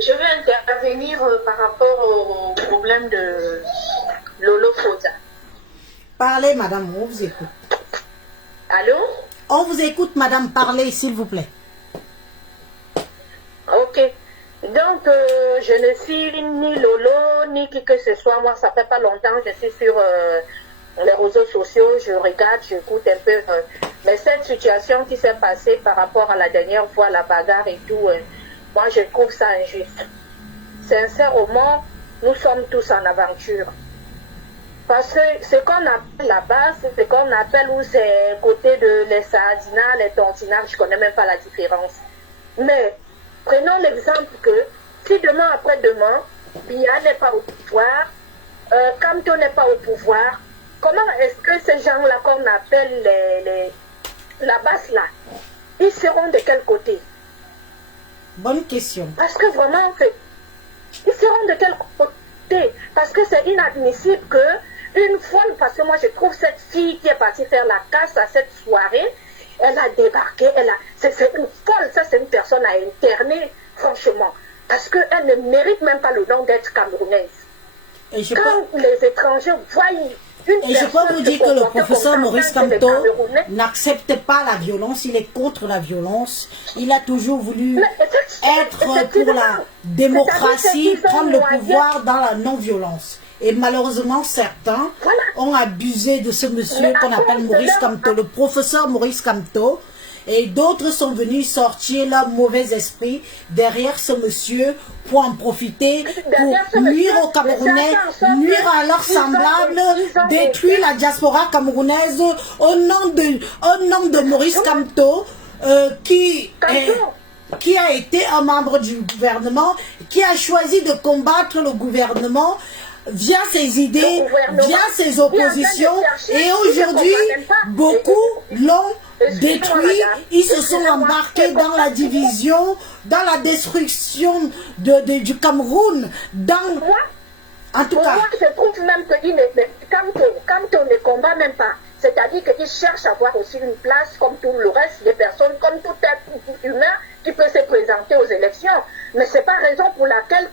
je veux intervenir par rapport au problème de Lolo Foda. Parlez, madame, on vous écoute. Allô? On vous écoute, madame, parlez, s'il vous plaît. Ok. Donc, je ne suis ni Lolo, ni qui que ce soit. Moi, ça fait pas longtemps que je suis sur les réseaux sociaux. Je regarde, j'écoute un peu. Mais cette situation qui s'est passée par rapport à la dernière fois, la bagarre et tout, moi, je trouve ça injuste. Sincèrement, nous sommes tous en aventure. Parce que ce qu'on appelle la base, c'est ce qu'on appelle où c'est côté de les sardinats, les tontinats, je ne connais même pas la différence. Mais prenons l'exemple que si demain après-demain, Bia n'est pas au pouvoir, Kamto n'est pas au pouvoir, comment est-ce que ces gens-là qu'on appelle la base là, ils seront de quel côté? Bonne question. Parce que vraiment, ils seront de quel côté? Parce que c'est inadmissible que une folle, parce que moi je trouve cette fille qui est partie faire la casse à cette soirée, elle a débarqué, c'est une folle, ça c'est une personne à interner, franchement, parce qu'elle ne mérite même pas le nom d'être camerounaise. Quand les étrangers voient et je peux vous dire que le professeur Maurice Kamto n'accepte pas la violence, il est contre la violence. Il a toujours voulu être pour la démocratie, prendre le pouvoir dans la non-violence. Et malheureusement, certains ont abusé de ce monsieur qu'on appelle Maurice Kamto, le professeur Maurice Kamto. Et d'autres sont venus sortir leur mauvais esprit derrière ce monsieur pour en profiter, pour nuire aux Camerounais, nuire à leurs semblables, détruire la diaspora camerounaise au nom de Maurice Kamto, qui a été un membre du gouvernement, qui a choisi de combattre le gouvernement via ses idées, via ses oppositions. Et aujourd'hui, beaucoup l'ont détruit, ils se sont embarqués dans la division, dans la destruction du Cameroun, en tout cas. Moi, je trouve même que Kamto ne combat même pas. C'est-à-dire qu'il cherche à avoir aussi une place comme tout le reste des personnes, comme tout être humain qui peut se présenter aux élections. Mais ce n'est pas raison pour laquelle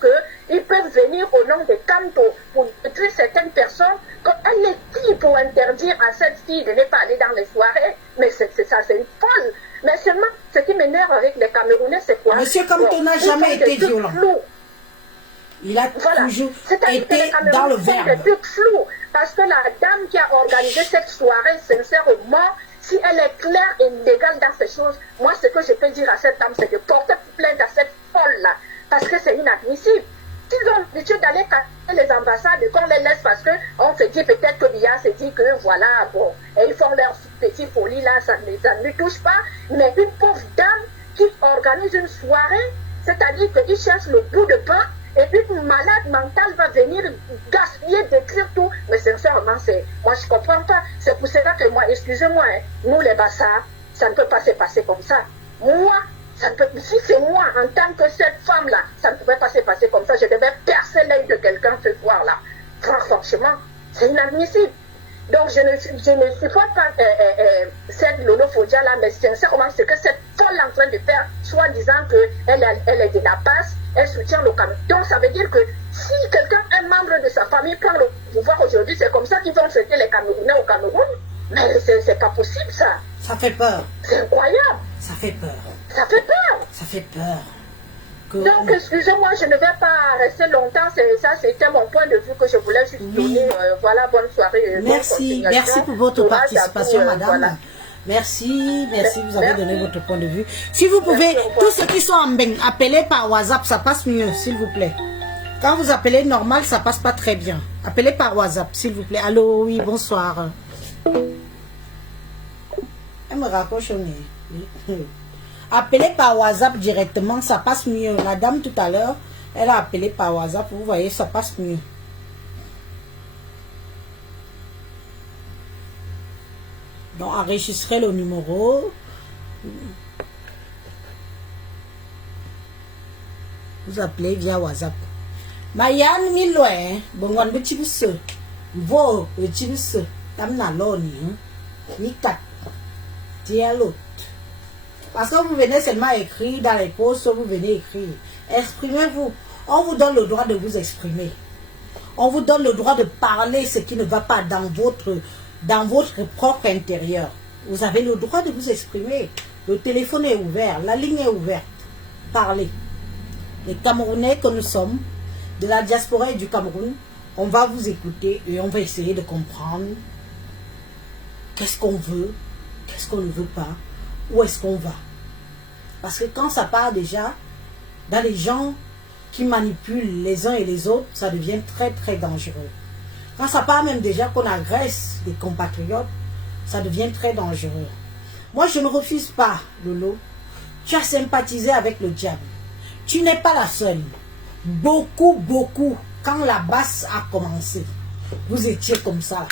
ils peuvent venir au nom de Kamto pour détruire certaines personnes. Elle est qui pour interdire à cette fille de ne pas aller dans les soirées? Mais c'est une folle. Mais seulement, ce qui m'énerve avec les Camerounais, c'est quoi? Monsieur Kamto n'a jamais été violent. Il a toujours été dans le verbe. C'est des trucs flous. Parce que la dame qui a organisé cette soirée, sincèrement, si elle est claire et légale dans ces choses, moi, ce que je peux dire à cette dame, c'est de porter plainte à cette folle-là. Parce que c'est inadmissible. S'ils ont l'habitude d'aller casser les ambassades, qu'on les laisse parce qu'on se dit peut-être que Bia se dit que voilà, bon, et ils font leur petite folie là, ça ne lui touche pas. Mais une pauvre dame qui organise une soirée, c'est-à-dire qu'ils cherchent le bout de pain, et puis une malade mentale va venir gaspiller, détruire tout. Mais sincèrement, moi je ne comprends pas. C'est pour cela que moi, excusez-moi, hein, nous les Bassards, ça ne peut pas se passer comme ça. Moi, si c'est moi, en tant que cette femme-là, ça ne pouvait pas se passer comme ça. Je devais percer l'œil de quelqu'un ce soir-là. Franchement, c'est inadmissible. Donc, je ne supporte pas cette Lolo Fodia-là, mais sincèrement, ce que cette folle est en train de faire, soit disant qu'elle est de la passe, elle soutient le Cameroun. Donc, ça veut dire que si quelqu'un, un membre de sa famille, prend le pouvoir aujourd'hui, c'est comme ça qu'ils vont traiter les Camerounais au Cameroun. Mais c'est pas possible, ça. Ça fait peur. C'est incroyable. Ça fait peur. Ça fait peur. Ça fait peur. Donc, excusez-moi, je ne vais pas rester longtemps. Ça, c'était mon point de vue que je voulais juste donner. Voilà, bonne soirée. Merci. Merci pour votre participation, madame. Voilà. Merci, vous avez donné votre point de vue. Si vous pouvez, tous ceux qui sont en bain, appelez par WhatsApp, ça passe mieux, s'il vous plaît. Quand vous appelez normal, ça passe pas très bien. Appelez par WhatsApp, s'il vous plaît. Allô, oui, bonsoir. Elle me raccroche au nez. Appelez par WhatsApp directement, ça passe mieux. La dame tout à l'heure, elle a appelé par WhatsApp, vous voyez, ça passe mieux. Donc, enregistrez le numéro. Vous appelez via WhatsApp. Mayan Miloin, bon, on petit peu vo, petit peu tam na loni, ni kat, dialogue. Parce que vous venez seulement écrire dans les posts, vous venez écrire. Exprimez-vous. On vous donne le droit de vous exprimer. On vous donne le droit de parler ce qui ne va pas dans votre propre intérieur. Vous avez le droit de vous exprimer. Le téléphone est ouvert, la ligne est ouverte. Parlez. Les Camerounais que nous sommes, de la diaspora et du Cameroun, on va vous écouter et on va essayer de comprendre qu'est-ce qu'on veut, qu'est-ce qu'on ne veut pas, où est-ce qu'on va. Parce que quand ça part déjà dans les gens qui manipulent les uns et les autres, ça devient très très dangereux. Quand ça part même déjà qu'on agresse des compatriotes, ça devient très dangereux. Moi, je ne refuse pas, Lolo. Tu as sympathisé avec le diable. Tu n'es pas la seule. Beaucoup, quand la basse a commencé, vous étiez comme ça.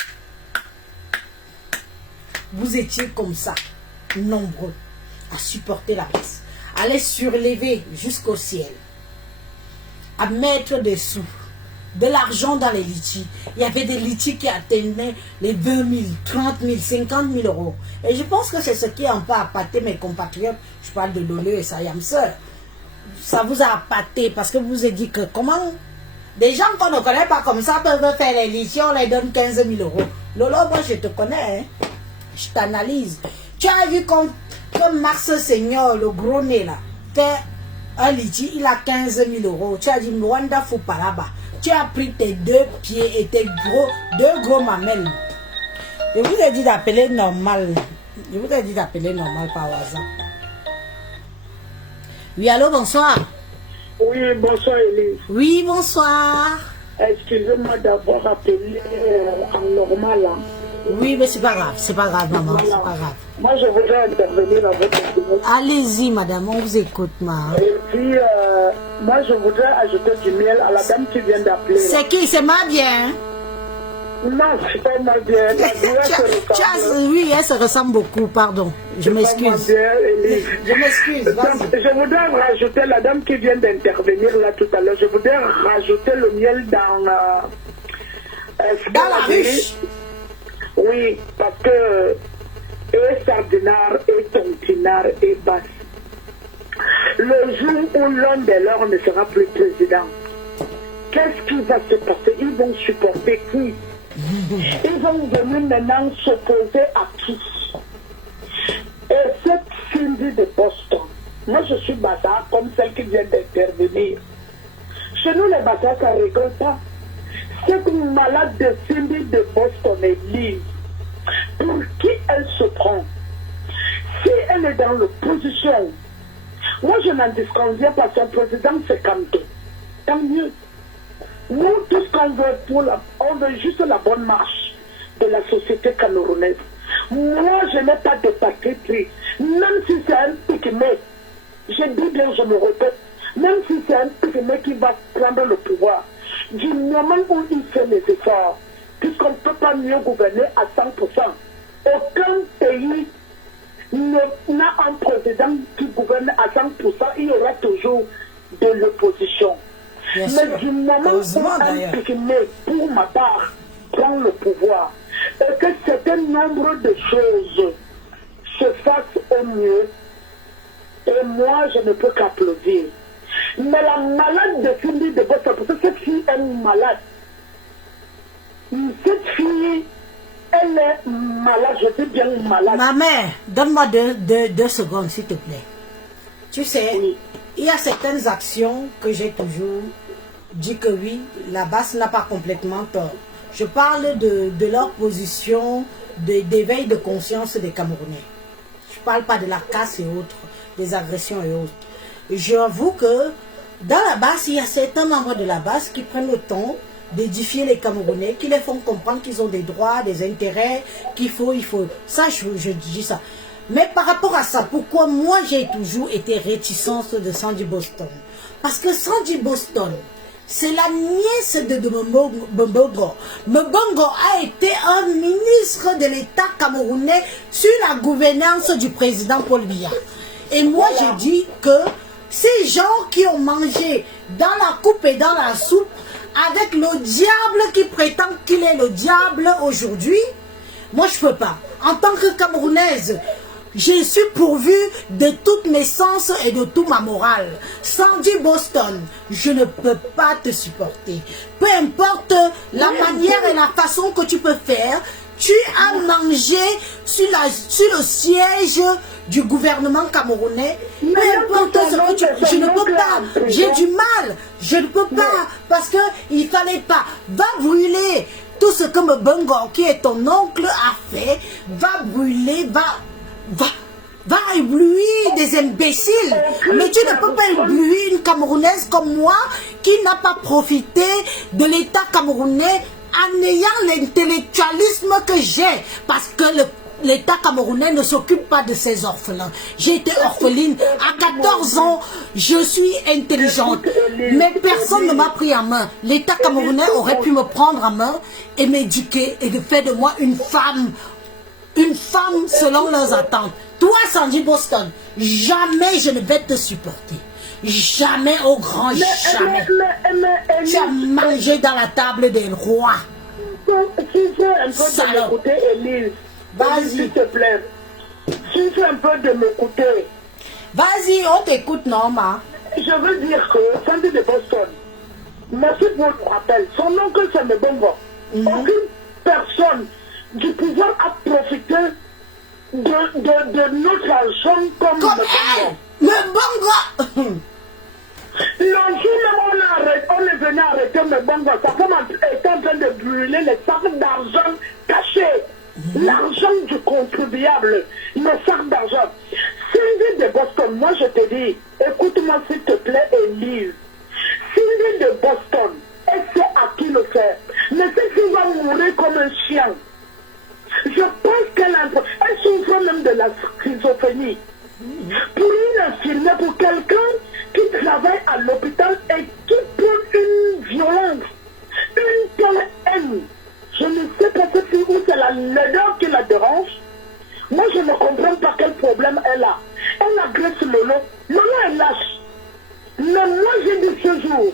Vous étiez comme ça, nombreux, à supporter la basse, à les surlever jusqu'au ciel, à mettre des sous, de l'argent dans les litchis. Il y avait des litchis qui atteignaient les 20 000, 30 000, 50 000 euros. Et je pense que c'est ce qui a un peu appâté mes compatriotes. Je parle de Lolo et sa Yamseur. Ça vous a appâté parce que vous vous êtes dit que comment des gens qu'on ne connaît pas comme ça peuvent faire les litchis, on les donne 15 000 euros. Lolo, moi je te connais, hein? Je t'analyse. Tu as vu comme Mars Seigneur, le gros nez là, fait un litchi, il a 15 000 euros. Tu as dit, Mwanda faut pas là-bas. Tu as pris tes 2 pieds et tes deux gros mamelles. Je vous ai dit d'appeler normal. Je vous ai dit d'appeler normal par hasard. Oui, allô, bonsoir. Oui, bonsoir Élise. Oui, bonsoir. Excusez-moi d'avoir appelé en normal. Hein. Oui, mais c'est pas grave, maman, Voilà. c'est pas grave. Moi, je voudrais intervenir à votre niveau. Allez-y, madame, on vous écoute, ma. Et puis, moi, je voudrais ajouter du miel à la dame qui vient d'appeler. C'est qui? C'est ma bien. Non, c'est pas mal bien. La voix se ressemble. Oui, elle se ressemble beaucoup, pardon. Je C'est pas mal m'excuse. bien, Élise. Je m'excuse, Donc, vas-y. je voudrais rajouter, la dame qui vient d'intervenir là tout à l'heure, je voudrais rajouter le miel dans Dans la ruche. Oui, parce que et Sardinard, et Tontinard, et Basse. Le jour où l'un de leurs ne sera plus président, qu'est-ce qui va se passer? Ils vont supporter qui? Ils vont venir maintenant s'opposer à qui? Et cette Cindy de Boston, moi je suis bâtard comme celle qui vient d'intervenir. Chez nous, les bâtards, ça ne rigole pas. Cette malade de Cindy de Boston est libre. Pour qui elle se prend? Si elle est dans l'opposition, moi je n'en disconviens pas, son président c'est Kanto. Tant mieux. Nous, tout ce qu'on veut on veut juste la bonne marche de la société camerounaise. Moi, je n'ai pas de parti pris. Même si c'est un pygmée, je dis bien, je me répète, même si c'est un pygmée qui va prendre le pouvoir, du moment où il fait les efforts, puisqu'on ne peut pas mieux gouverner à 100%, aucun pays n'a un président qui gouverne à 100%, il y aura toujours de l'opposition. Bien Mais sûr. du moment Heureusement, où un d'ailleurs. pygmée, pour ma part, prend le pouvoir, et que certain nombre de choses se fassent au mieux, et moi je ne peux qu'applaudir. Mais la malade de Cindy de Boston, parce que cette fille est malade. Cette fille, elle est malade, je dis bien malade. Ma mère, donne-moi deux secondes, s'il te plaît. Tu sais, Oui. il y a certaines actions que j'ai toujours dit que oui, la basse n'a pas complètement tort. Je parle de leur position d'éveil de conscience des Camerounais. Je ne parle pas de la casse et autres, des agressions et autres. J'avoue que dans la basse, il y a certains membres de la basse qui prennent le temps d'édifier les Camerounais, qui les font comprendre qu'ils ont des droits, des intérêts, il faut. Ça, je dis ça. Mais par rapport à ça, pourquoi moi j'ai toujours été réticente de Sandy Boston? Parce que Sandy Boston, c'est la nièce de Mbongo. Mbongo a été un ministre de l'État camerounais sur la gouvernance du président Paul Biya. Et moi, je dis que ces gens qui ont mangé dans la coupe et dans la soupe avec le diable qui prétend qu'il est le diable aujourd'hui, moi, je ne peux pas. En tant que Camerounaise, je suis pourvue de toute mes sens et de toute ma morale. Sandy Boston, je ne peux pas te supporter. Peu importe la manière et la façon que tu peux faire, tu as mangé sur le siège du gouvernement camerounais. Peu importe ce que tu... Je ne peux pas. J'ai du mal. Je ne peux pas. Parce qu'il ne fallait pas. Va brûler tout ce que Mbongo, qui est ton oncle, a fait. Va brûler, va éblouir des imbéciles. Mais tu ne peux pas éblouir une Camerounaise comme moi qui n'a pas profité de l'État camerounais en ayant l'intellectualisme que j'ai. Parce que l'État camerounais ne s'occupe pas de ses orphelins. J'ai été orpheline. À 14 ans, je suis intelligente. Mais personne ne m'a pris en main. L'État camerounais aurait pu me prendre en main et m'éduquer et de faire de moi une femme selon leurs attentes. Toi, Sandy Boston, jamais je ne vais te supporter. Jamais, au grand jamais. Tu as mangé dans la table des rois. Si tu un peu de m'écouter, Élise, vas-y, s'il te plaît. Si tu un peu de m'écouter. Vas-y, on t'écoute, Norma. Je veux dire que Sandy de Boston, merci pour le rappel. Son oncle, c'est Mbongo. Aucune personne du pouvoir a profité de notre argent comme elle. Mbongo. venez arrêter mes bonbons. Sa femme est en train de brûler les sacs d'argent cachés. L'argent du contribuable, les sacs d'argent. Cindy de Boston, moi je te dis, écoute-moi s'il te plaît et lise. Cindy de Boston, elle sait à qui le faire. Mais si tu vas mourir comme un chien, je pense qu'elle souffre même de la schizophrénie. Pour une infirmière, pour quelqu'un qui travaille à l'hôpital et qui prend une violence, une telle haine, je ne sais pas si c'est la laideur qui la dérange. Moi, je ne comprends pas quel problème elle a. Elle agresse Lolo. Lolo est lâche. Mais moi, j'ai dit ce jour,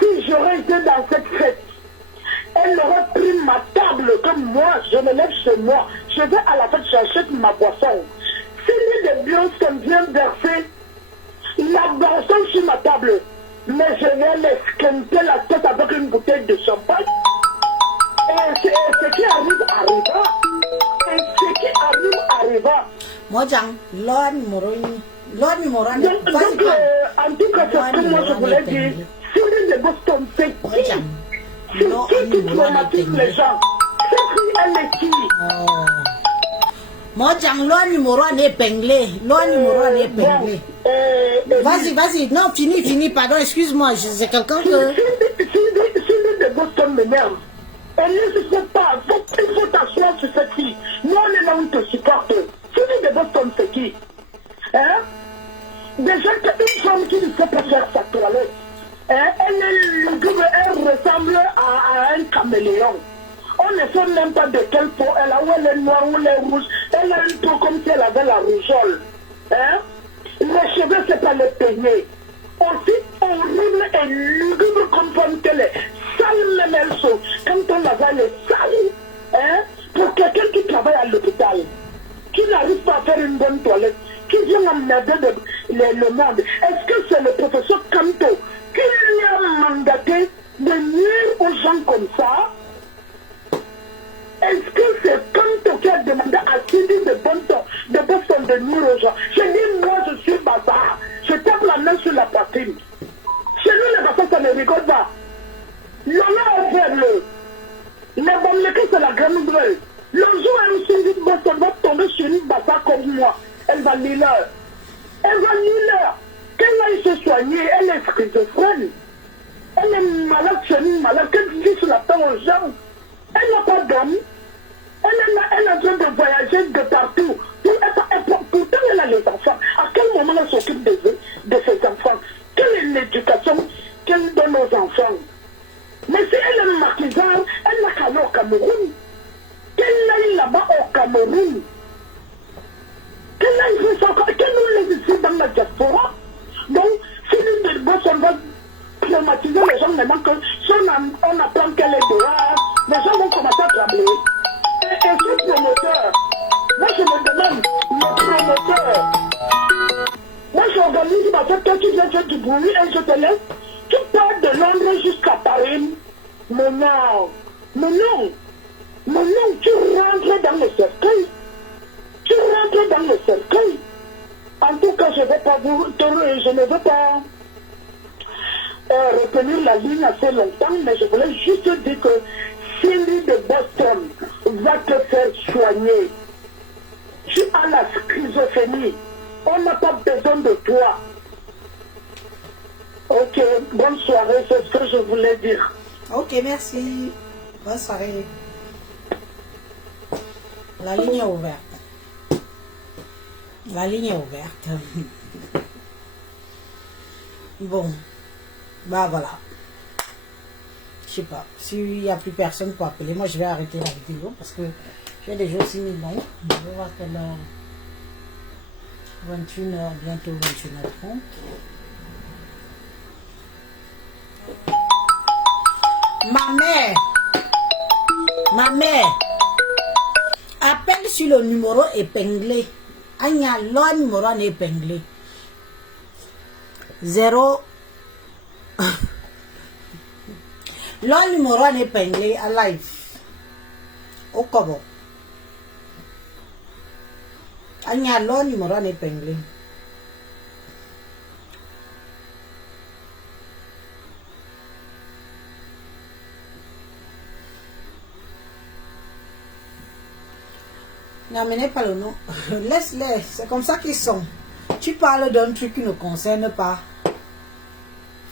si j'aurais été dans cette fête, elle aurait pris ma table comme moi, je me lève chez moi. Je vais à la fête, j'achète ma boisson. Si les Beyonce vient verser la boisson sur ma table, mais je vais l'esquinter la tête avec une bouteille de champagne. Et ce qui arrive, arriva. Et ce qui arrive, arriva. Moi, l'on Moroni. L'on Moroni. Donc, en tout cas, c'est ce que moi je voulais dire. Si les Boston, c'est qui? C'est qui qui traumatise les gens? C'est qui elle est qui? Moi, l'on numéro un épinglé. L'on numéro un épinglé. Vas-y. Non, fini, pardon, excuse-moi, c'est quelqu'un que... Si les Boston m'énerve, elle ne se fait pas. Il faut t'asseoir sur cette fille. Nous, on est là, on te supporte. Si les Boston, c'est qui? Hein? Déjà, une femme qui ne sait pas faire sa toilette, elle ressemble à un caméléon. On ne sait même pas de quelle peau elle a, ou elle est noire, ou elle est rouge. Elle a une peau comme si elle avait la rougeole. Hein? Les cheveux, c'est pas les peigner. Aussi horrible et lugubre comme femme qu'elle est. Sale même elle saute. Quand on la voit, elle est sale. Hein? Pour quelqu'un qui travaille à l'hôpital, qui n'arrive pas à faire une bonne toilette, qui vient emmerder le monde. Est-ce que c'est le professeur Kanto qui lui a mandaté de nuire aux gens comme ça? Est-ce que c'est Kanto qui a demandé à Cindy de Boston de nuire aux gens? Je dis, moi je suis bâtard. Je tape la main sur la poitrine. Chez nous, les bâtards, ça ne rigole pas. L'honneur est fait le. Les bombeléqués, c'est la grande bleue. Le jour où Cindy de Boston va tomber sur une bâtard comme moi, elle va lire. Elle va lire. Qu'elle aille se soigner, elle est schizophrène. Elle est malade chez nous, malade. Qu'elle vit sur la terre aux gens. Elle n'a pas d'homme. Elle est en train de voyager de partout. Pourtant, elle a les enfants. À quel moment elle s'occupe de ses enfants? Quelle est l'éducation qu'elle donne aux enfants? Mais si elle est maquisarde, elle n'a qu'à aller au Cameroun. Qu'elle aille là-bas au Cameroun. Qu'elle nous laisse ici dans la diaspora. Donc, si l'une de Boston va traumatiser les gens, maintenant que si on apprend qu'elle est dehors, les gens vont commencer à trembler. Et ce promoteur, moi je me demande, le promoteur, moi j'organise ma fête, toi tu viens faire du bruit et je te laisse, tu pars de Londres jusqu'à Paris. Mais non, tu rentres dans le cercueil. Tu rentres dans le cercueil. En tout cas, je ne veux pas retenir la ligne assez longtemps, mais je voulais juste dire que Cindy de Boston va te faire soigner. Tu as la schizophrénie. On n'a pas besoin de toi. Ok, bonne soirée, c'est ce que je voulais dire. Ok, merci. Bonne soirée. La ligne est ouverte. La ligne est ouverte. Bon. Bah voilà. Je sais pas. S'il n'y a plus personne pour appeler, moi je vais arrêter la vidéo parce que j'ai déjà aussi mis bon. Je vais voir quelle heure. 21h, bientôt 21h30. Ma mère, appelle sur le numéro épinglé. Il y a le numéro épinglé. 0. Le numéro épinglé à live. Au Kobo. Il y a le numéro épinglé. N'amenez pas le nom. Laisse-les. C'est comme ça qu'ils sont. Tu parles d'un truc qui ne concerne pas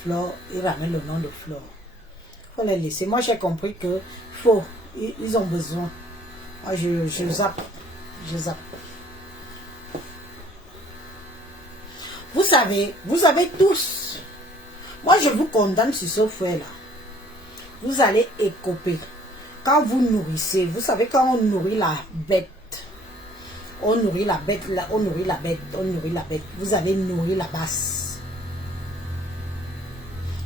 Flore. Il ramène le nom de Flore. Il faut les laisser. Moi, j'ai compris que faut. Ils ont besoin. Moi, je zappe. Je zappe. Vous savez tous. Moi, je vous condamne sur ce fait-là. Vous allez écoper. Quand vous nourrissez, vous savez, quand on nourrit la bête, on nourrit la bête, on nourrit la bête, on nourrit la bête. Vous avez nourri la basse.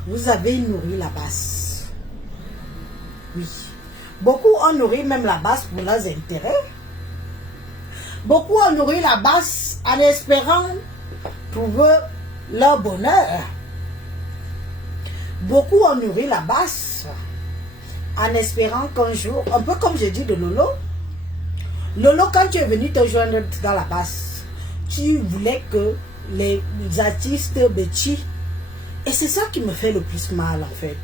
Vous avez nourri la basse. Oui. Beaucoup ont nourri même la basse pour leurs intérêts. Beaucoup ont nourri la basse en espérant trouver leur bonheur. Beaucoup ont nourri la basse en espérant qu'un jour, un peu comme je dis de Lolo, Lolo, quand tu es venu te joindre dans la basse, tu voulais que les artistes Betty, et c'est ça qui me fait le plus mal en fait,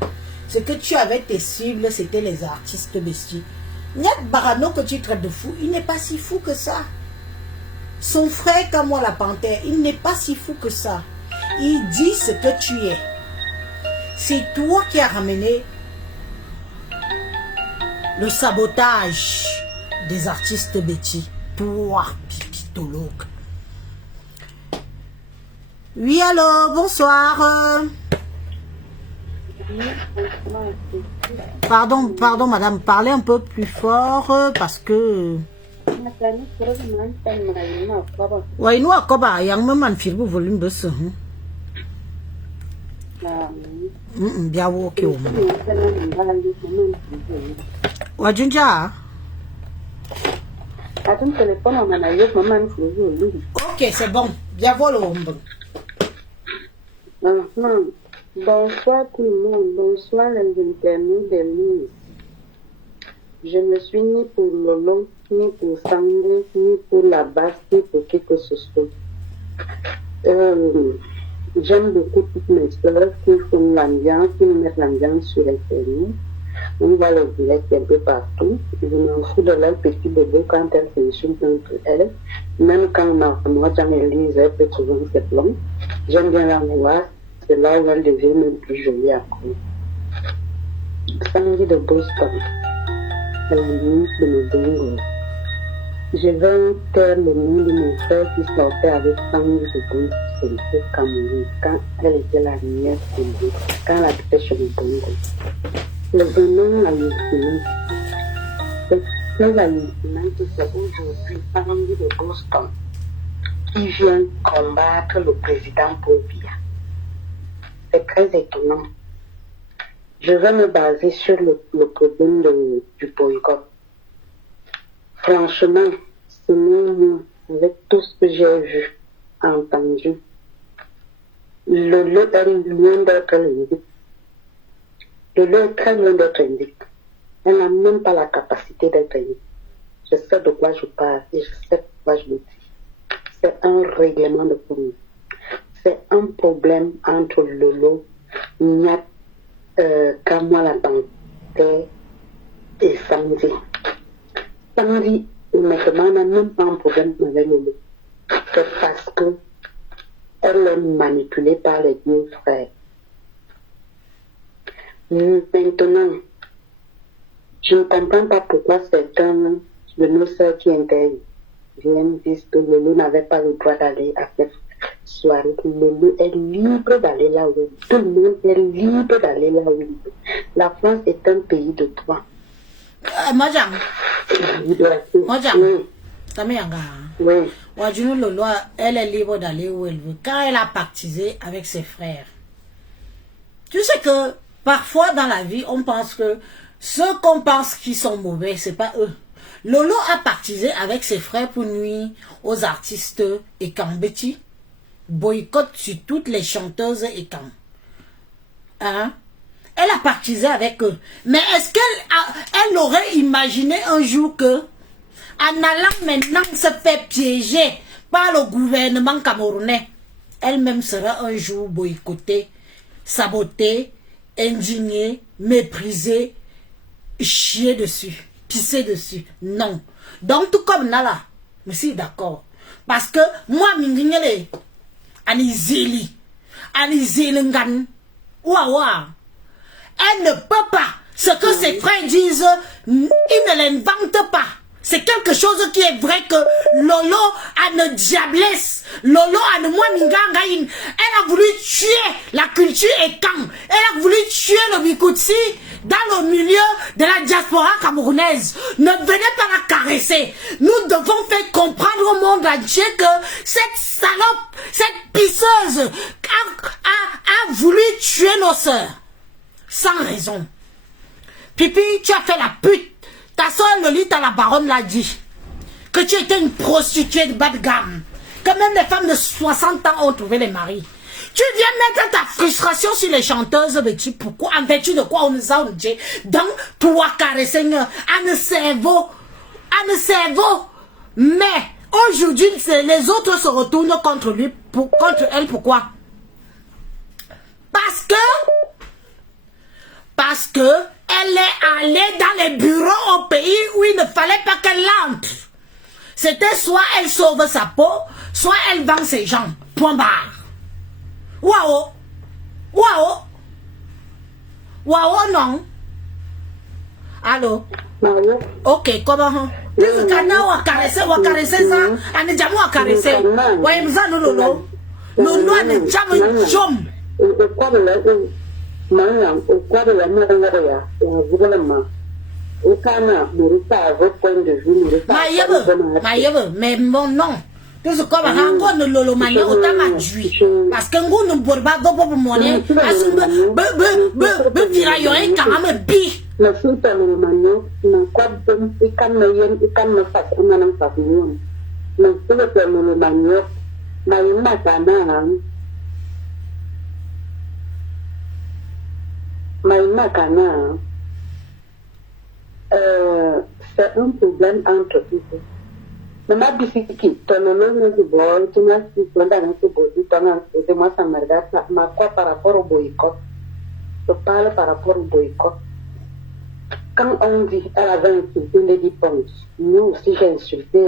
c'est que tu avais tes cibles, c'était les artistes Betty. Nyat Barano que tu traites de fou, il n'est pas si fou que ça. Son frère comme moi la panthère, il n'est pas si fou que ça. Il dit ce que tu es. C'est toi qui as ramené le sabotage des artistes Betty. Toi, pipitologue. Oui, allô, bonsoir. Pardon, madame, parlez un peu plus fort parce que... Ouais, nous, à Koba, il y a un moment de volume de ce. Bien, ok. Wajunja. Ok, c'est bon. Bien, voilà. Bonsoir tout le monde. Bonsoir les internautes des Louis. Je ne suis ni pour Lolo, ni pour Sandrine, ni pour la basse, ni pour qui que ce soit. J'aime beaucoup toutes mes soeurs qui font l'ambiance, qui mettent l'ambiance sur Internet. On voit le direct un peu partout. Je m'en fous de leur petit bébé quand elles s'insultent entre elles. Même quand moi, j'en Élise, elle peut souvent se plomb. J'aime bien la voir. C'est là où elle devient même plus jolie après. Sandy de Boston. C'est la ministre de mes bongos. Je vais taire le nom de mon frère qui sortait avec Sandy de Boston. C'est au Cameroun, quand elle était la nièce de lui, quand elle habitait chez le bongo. Le bonheur hallucinant. C'est très hallucinant que c'est aujourd'hui Sandy de Boston qui vient combattre le président Paul Biya. C'est très étonnant. Je vais me baser sur le problème du boycott. Franchement, selon moi, avec tout ce que j'ai vu, entendu, le lieu est loin d'être indique. Le lieu est très loin d'être indique. Elle n'a même pas la capacité d'être indique. Je sais de quoi je parle et je sais de quoi je le dis. C'est un règlement de compte. C'est un problème entre Lolo, Nyat, Kamwa la panthère et Sandy. Sandy, honnêtement, n'a même pas un problème avec Lolo. C'est parce que elle est manipulée par les deux frères. Maintenant, je ne comprends pas pourquoi certains de nos sœurs qui interviennent disent que Lolo n'avait pas le droit d'aller à cette soirée. Lolo est libre d'aller là où il veut. Tout le monde est libre d'aller là où il veut. La France est un pays de droit. Madame. Oui. Lolo, elle est libre d'aller où elle veut. Quand elle a pactisé avec ses frères. Tu sais que parfois dans la vie, on pense que ceux qu'on pense qui sont mauvais, c'est pas eux. Lolo a pactisé avec ses frères pour nuire aux artistes et Kambeti. Boycott sur toutes les chanteuses et Kam. Hein? Elle a pactisé avec eux. Mais est-ce qu'elle aurait imaginé un jour que, en allant maintenant se faire piéger par le gouvernement camerounais, elle-même sera un jour boycottée, sabotée, indignée, méprisée, chier dessus, pisser dessus? Non. Donc tout comme Nala, Je suis d'accord. Parce que moi, Mingingele, Anizeli, Anizelingan, Ouawa, elle ne peut pas. Ce que ses frères disent, ils ne l'inventent pas. C'est quelque chose qui est vrai que Lolo a une diablesse. Lolo a une moiningangaïn. Elle a voulu tuer la culture et quand elle a voulu tuer le Bikutsi dans le milieu de la diaspora camerounaise. Ne venez pas la caresser. Nous devons faire comprendre au monde entier que cette salope, cette pisseuse a voulu tuer nos sœurs. Sans raison. Pipi, tu as fait la pute. Ta soeur Lolita, la baronne, l'a dit. Que tu étais une prostituée de bas de gamme. Que même les femmes de 60 ans ont trouvé les maris. Tu viens mettre ta frustration sur les chanteuses, Betty. Pourquoi? En vertu de quoi on nous a dit? Donc, pour caresser un cerveau. Un cerveau. Mais, aujourd'hui, les autres se retournent contre lui. Contre elle, pourquoi? Parce que elle est allée dans les bureaux au pays où il ne fallait pas qu'elle entre. C'était soit elle sauve sa peau, soit elle vend ses gens. Point barre. Waouh. Waouh. Waouh, non. Allô? Ok, comment? Qu'est-ce qu'on a caressé ça? On est jamais caressé. Ouais, nous avons lolo. Nous avons jamais jom. Au quoi de la mère, au Cana, votre point de vue, mais mon nom. Tout ce qu'on va encore nous le manier autant m'a joué. Parce que nous ne pouvons pas go pour monnaie. Firayon quand même bi. Le fils de l'Emmanuel, n'a quoi de Canayen, et Cana face à Madame Papillon. Le fils de l'Emmanuel, n'a pas Maïma Kana, c'est un problème entre eux. Mais ma difficulté, ton nom de boy, tu m'as dit que moi ça me regarde, ma quoi par rapport au boycott. Je parle par rapport au boycott. Quand on dit elle avait insulté Lady Pons, nous aussi j'ai insulté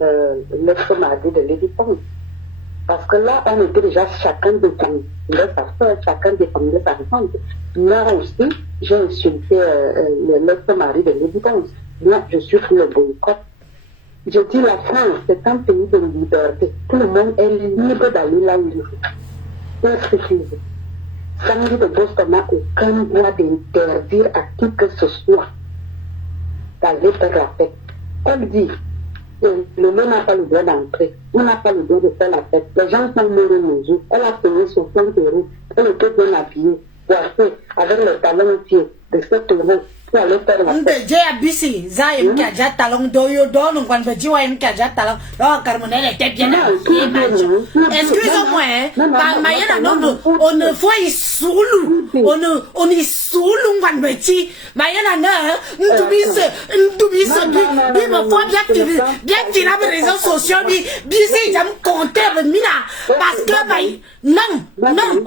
l'ex-mari de Lady Pons. Parce que là, on était déjà chacun défendait sa soeur, chacun défendait sa femme. Moi aussi, j'ai insulté l'ex-mari de Lady Pons. Moi, je suis pour le boycott. Je dis la France, c'est un pays de liberté. Tout le monde est libre d'aller là où il veut. Excusez. Samedi de Boston n'a aucun droit d'interdire à qui que ce soit d'aller faire la fête. Elle dit, le mot n'a pas le droit d'entrer. On n'a pas le droit de faire la fête. Les gens sont morts aux yeux. Elle a payé 60 €. Elle était bien habillée, coiffée, avec le talon pied de 7 € pour aller faire la fête. J'ai abusé. Zaïm qui a déjà talon d'oyo d'on, quand on dit ouais, qui a déjà talon. Non, Carmonelle était bien habillée. Excusez-moi, Mayana, non, on ne voit y soulou. On y soulou, quand on dit. Mayana, non, tu bis, ma foi, bien qu'il a les réseaux sociaux, bisé, j'aime compter, mina. Parce que, non,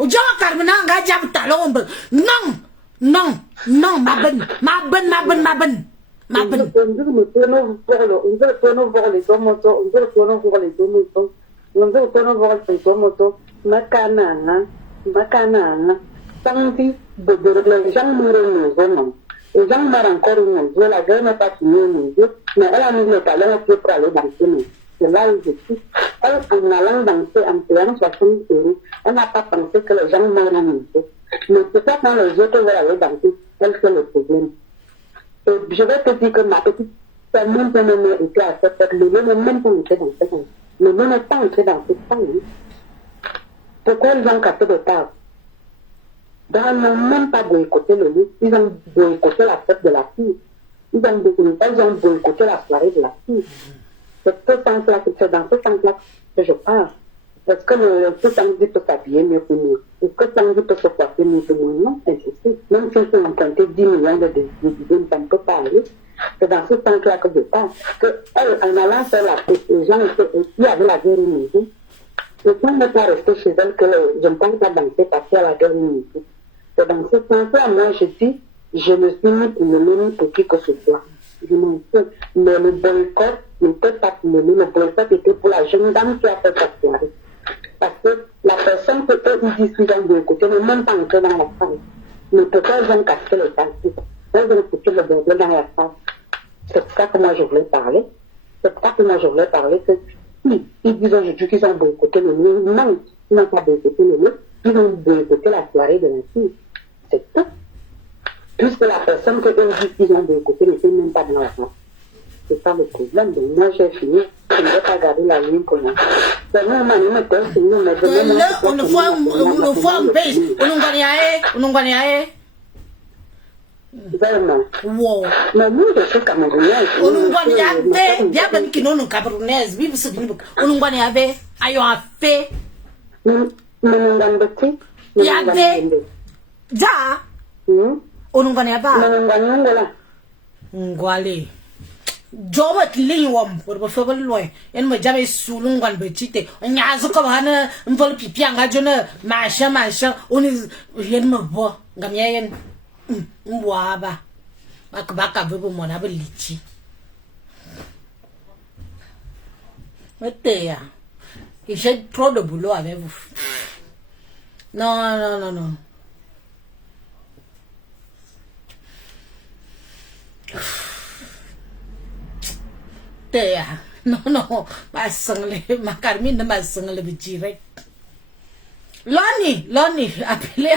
Jean Carmona, j'aime talon, non, ma bonne. On veut voir les deux motos. Macana, samedi, les gens meurent. Les gens meurent encore une jour, la guerre n'est pas finie, mais elle a mis le talent pour aller danser. C'est là où je suis. Elle, en allant danser, en payant 60 €, elle n'a pas pensé que les gens meurent une jour. Mais peut-être quand les autres veulent aller danser, elle fait le problème. Et je vais te dire que ma petite sœur, même si elle était à cette fête, le nom n'est même pas entré dans cette fête. Le nom n'est pas entré dans cette fête. Pourquoi ils ont cassé des tables? Ils n'ont même pas boycotté le lit, ils ont boycotté la fête de la fille. Ils ont boycotté la soirée de la fille. C'est dans ce sens-là que je parle. Est-ce que ce samedi peut s'habiller mieux que nous? Est-ce que samedi peut se coiffer mieux que nous? Non, c'est juste. Même si on comptait 10 millions de dividendes, ça ne peut pas aller. C'est dans ce sens-là que je parle. Elle, en allant faire la fête, les gens qui avaient la guerre immédiate, les gens ne sont pas restés chez elle que je ne pense pas danser parce qu'il y a la guerre immédiate. C'est dans ce sens-là, moi, je dis, je me suis mis pour le même pour qui que ce soit. Je m'en fous. Mais le boycott, n'était pas pour le boycott était pour la jeune dame qui a fait sa soirée. Parce que la personne que eux ils disent qu'ils ont boycotté n'est même pas entrée dans la salle. Mais pourquoi ils ont cassé les taxis? Ils ont foutu le bordel dans la salle. C'est pour ça que moi je voulais parler. C'est pour ça que moi je voulais parler que si ils disent aujourd'hui qu'ils ont boycotté le mur, non, ils n'ont pas boycotté le mur, ils ont boycotté la soirée de la fille. C'est tout. Puisque la personne que eux disent qu'ils ont boycotté n'était même pas dans la salle. C'est ça le problème. Donc moi j'ai fini. Je ne vais pas garder la ligne comme ça. On Wow. Mais nous, je suis camerounaise. On nous voit y avait, bien que nous sommes camerounaises, vive ce que nous voit y avait, ayo a fait. Y avait, da, on nous voit y avait. Ngwale. Jobat lingwam, pour me faire loin. Et me jamais sous l'ongwan petite. On y a ce comme un vol pipi en radionneur, machin, on est, rien me voit, gamien. Mwaba. Baka veut pour mon abelichi. Mais t'es j'ai trop de boulot avec vous. Non. T'es non, ma sangle, ma Carmine, ma sangle direct. Loni, appelez.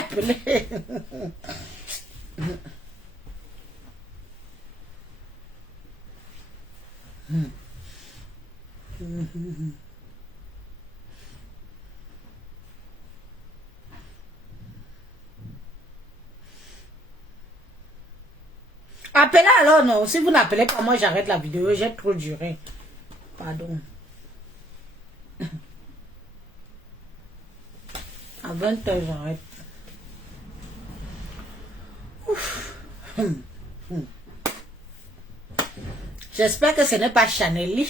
Appelez alors, non. Si vous n'appelez pas, moi j'arrête la vidéo. J'ai trop duré. Pardon. À 20h, j'arrête. J'espère que ce n'est pas Chanel.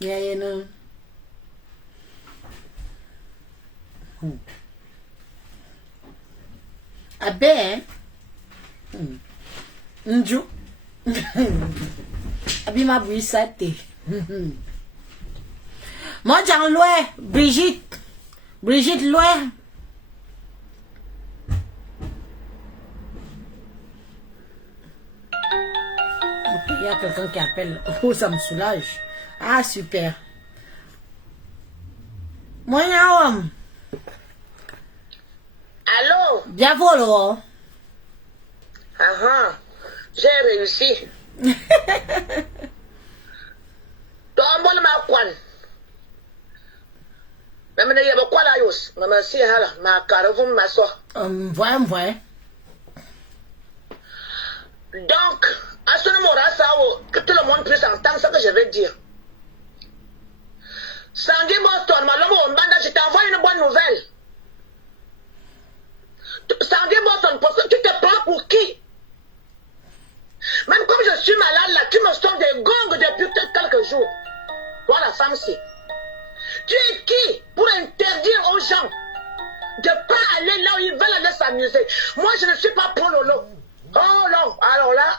Yeah, no. Abe, Nju, Abima Bouissate. Moi, j'en loin, Brigitte loin. Il y a quelqu'un qui appelle. Oh, ça me soulage. Ah, super. Moi, Allô? Bien voilà. J'ai réussi. Tombol ma kwan. Même ne yaba quoi la yos. Maman si hala ma caravum ma so. Voyons. Donc, à ce moment-là, que tout le monde puisse entendre ce que je vais dire. Sandy Boston, je t'envoie une bonne nouvelle. Sandy Boston, tu te prends pour qui? Même comme je suis malade là, tu me sors des gongs depuis quelques jours. Toi la femme-ci. Tu es qui pour interdire aux gens de ne pas aller là où ils veulent aller s'amuser? Moi je ne suis pas pour Lolo. Oh non, alors là,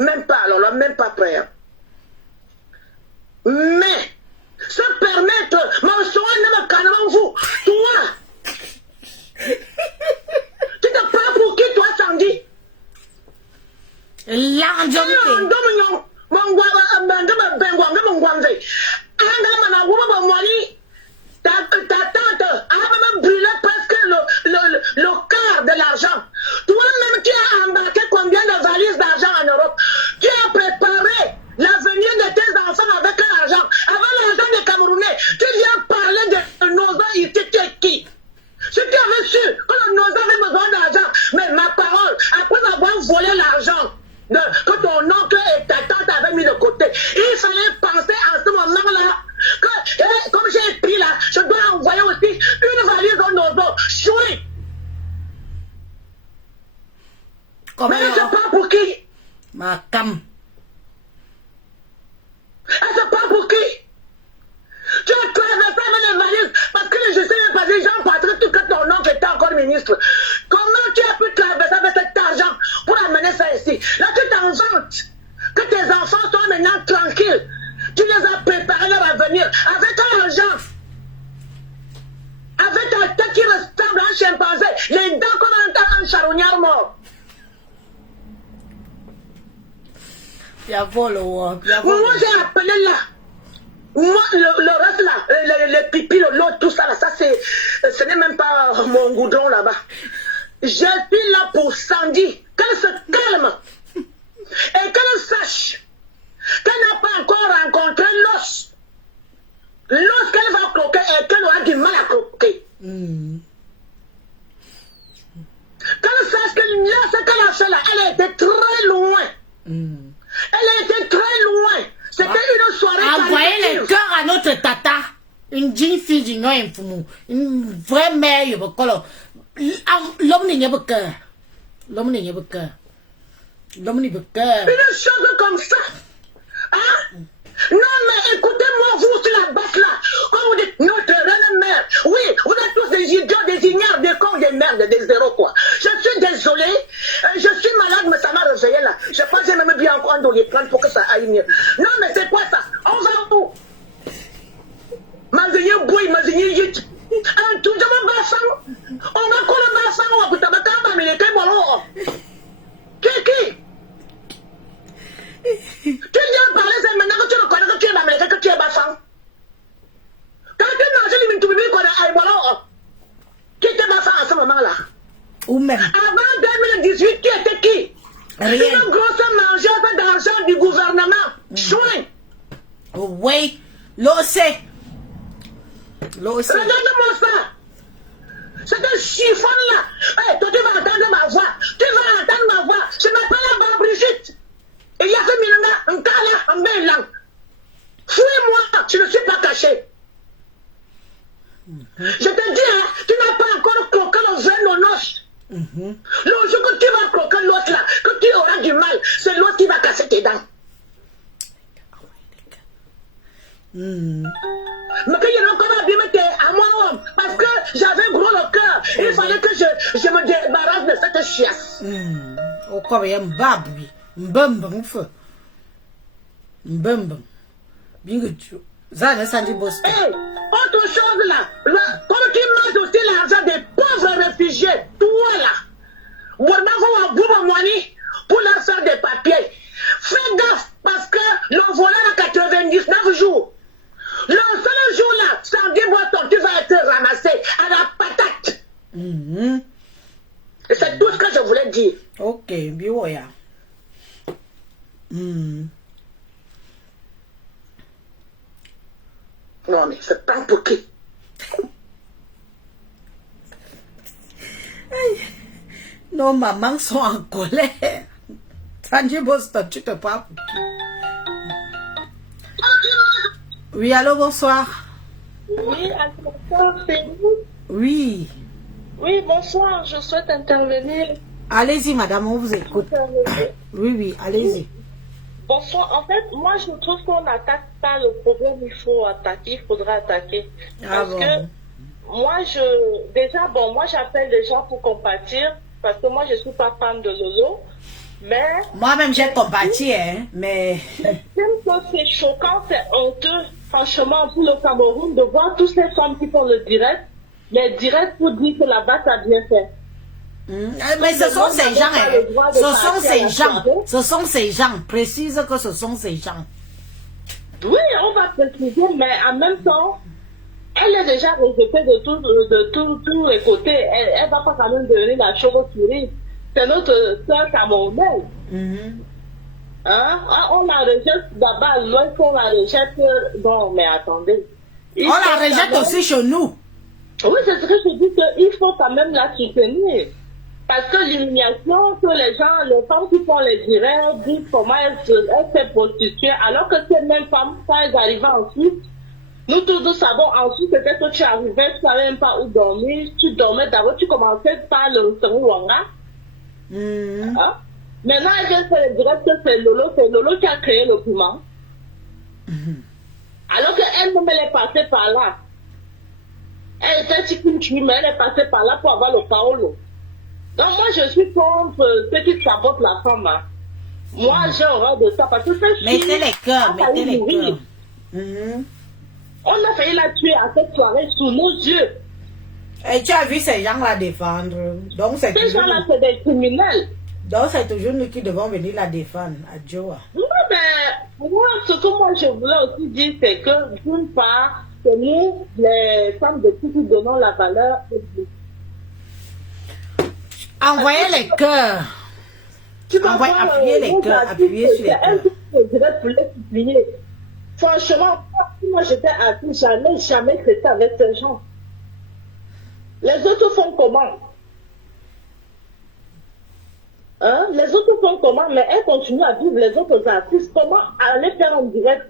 même pas prêt. Mais, se permettre, mon soin ne me calme vous, toi, tu te prends pour qui toi, Sandy? Ta tante a même brûlé presque le quart de l'argent. Toi-même, tu as embarqué combien de valises d'argent en Europe? Tu as préparé l'avenir de tes enfants avec l'argent. Avant l'argent des Camerounais, tu viens parler de Noza ici, tu es qui? Si tu avais su que le Noza avait besoin d'argent, mais ma parole, après avoir volé l'argent que ton oncle et ta tante avaient mis de côté, il fallait penser à ce moment-là que, comme j'ai pris là, je dois envoyer aussi une valise au Nozo. Chouette! Comment Mais elle se prend pour qui? Ma cam. Elle se prend pour qui? Tu as traversé avec les valises parce que je sais même pas, les gens pensent que ton oncle était encore ministre. Comment tu as pu traverser avec cet argent pour amener ça ici? Là, tu t'en vantes que tes enfants soient maintenant tranquilles. Tu les as préparés leur avenir avec ton argent. Avec ta tête qui ressemble à un chimpanzé, les dents qu'on entend un charognard mort. Moi, j'ai appelé là. Moi, le reste là, le pipi, l'autre, tout ça là, ça c'est, ce n'est même pas mon goudron là-bas. Je suis là pour Sandy, qu'elle se calme et qu'elle sache qu'elle n'a pas encore rencontré l'os. L'os qu'elle va croquer et qu'elle aura du mal à croquer. Qu'elle sache que là, ce qu'elle a fait là, elle a été très loin. Elle a été très loin. C'était une soirée. Envoyez les cœurs à notre tata. Une jeune fille du nom une vraie mère. L'homme n'est pas cœur. L'homme n'est pas cœur. L'homme n'est pas cœur. Une chose comme ça. Hein? Non, mais écoutez-moi, vous sur la base là. Quand vous dites notre reine mère. Oui, vous êtes tous des idiots, des ignares, des cons, des merdes, des zéros quoi. Je suis désolé. Je suis malade, mais ça m'a réveillé là. Je pense que j'ai même bien encore de les prendre pour que ça aille mieux. Non, mais c'est quoi ça? On va où? Mazigné bouille, mazigné yit. Un tout de mon bassin. On va couler le bassin ou à Boutabaka, mais les témoins. Qui? Tu viens parler, c'est maintenant que tu reconnais que tu es américain, que tu es bassin. Quand tu manges les minutes, tu connais Aïbolo. Qui était bassin à ce moment-là? Ou même. Avant 2018, tu étais qui? Rien. Une grosse mangeuse d'argent du gouvernement. Chouin. Oui, l'OC. Regarde-moi ça. C'est un chiffon là. Hey, toi, tu vas entendre ma voix. Tu vas entendre ma voix. Je m'appelle la Brigitte. Et il y a ce minanga, un cas là, un bel lang. Fouille-moi, je ne suis pas caché. Je te dis, hein, tu n'as pas encore croqué le vin de noces. Le jour que tu vas croquer l'autre là, que tu auras du mal, c'est l'autre qui va casser tes dents. Mais qu'il y en a encore bien mettre à moi, parce que j'avais gros le cœur. Il fallait que je me débarrasse de cette chiasse. Au corps, il y a un baboui. Mbamba, feu. Mbamba. Bien que tu. Ça, ne s'en dit pas. Autre chose là, comme tu manges aussi l'argent des pauvres réfugiés, toi là, pour leur faire des papiers. Fais gaffe parce que le volet a 99 jours. Le seul jour là, samedi Boston, tu vas être ramassé à la patate. Et c'est tout ce que je voulais dire. Ok, bien ouais. Non mais c'est pas pour qui? Nos mamans sont en colère. Sandy Boston, tu te parles pour qui? Oui, allô, bonsoir. Oui, bonsoir, c'est vous? Oui. Oui, bonsoir, je souhaite intervenir. Allez-y, madame, on vous écoute. Oui, allez-y. Bonsoir, en fait, moi je trouve qu'on n'attaque pas le problème, il faut attaquer, il faudra attaquer. Parce que moi, moi j'appelle les gens pour compatir, parce que moi je ne suis pas fan de Lolo, mais... Moi-même j'ai compati, hein, mais... C'est choquant, c'est honteux, franchement, pour le Cameroun, de voir toutes ces femmes qui font le direct, les directs pour dire que là-bas ça a bien fait. Mais ce sont ces gens, ce sont ces gens, précise que ce sont ces gens. Oui, on va préciser, mais en même temps, elle est déjà rejetée de tous les côtés. Elle ne va pas quand même devenir la chauve-souris. C'est notre sœur camerounaise. Hein? On la rejette d'abord, loin qu'on la rejette. Non, mais attendez. On la rejette aussi chez nous. Oui, c'est ce que je dis, qu'il faut quand même la soutenir. Parce que l'humiliation que les femmes qui font les directs disent comment elles s'est prostituée, alors que ces mêmes femmes, quand elles arrivaient ensuite, nous tous nous savons, ensuite c'était que tu arrivais, tu ne savais même pas où dormir, tu dormais d'abord, tu commençais par le restaurant Wanga. Hein? Maintenant, elle vient faire le direct que c'est Lolo qui a créé le piment. Alors qu'elle-même, elle est passée par là. Elle était chikunchu, mais elle est passée par là pour avoir le Paolo. Donc moi, je suis contre ceux qui sabotent la femme. Hein. Moi, j'ai horreur de ça parce que cette fille... Mettez les cœurs, mettez les cœurs. On a failli la tuer à cette soirée sous nos yeux. Et tu as vu ces gens la défendre. Donc c'est ces gens-là, c'est des criminels. Donc c'est toujours nous qui devons venir la défendre. Adieu. Oui, mais moi, ce que moi je voulais aussi dire, c'est que d'une part, que nous, les femmes de tout, nous donnons la valeur. Envoyez les cœurs. Appuyez les cœurs. Appuyez sur les cœurs. Je dirais pour les supplier. Franchement, moi j'étais assise, jamais traité avec ces gens. Les autres font comment? Hein? Les autres font comment? Mais elles continuent à vivre les autres artistes. Comment aller faire en direct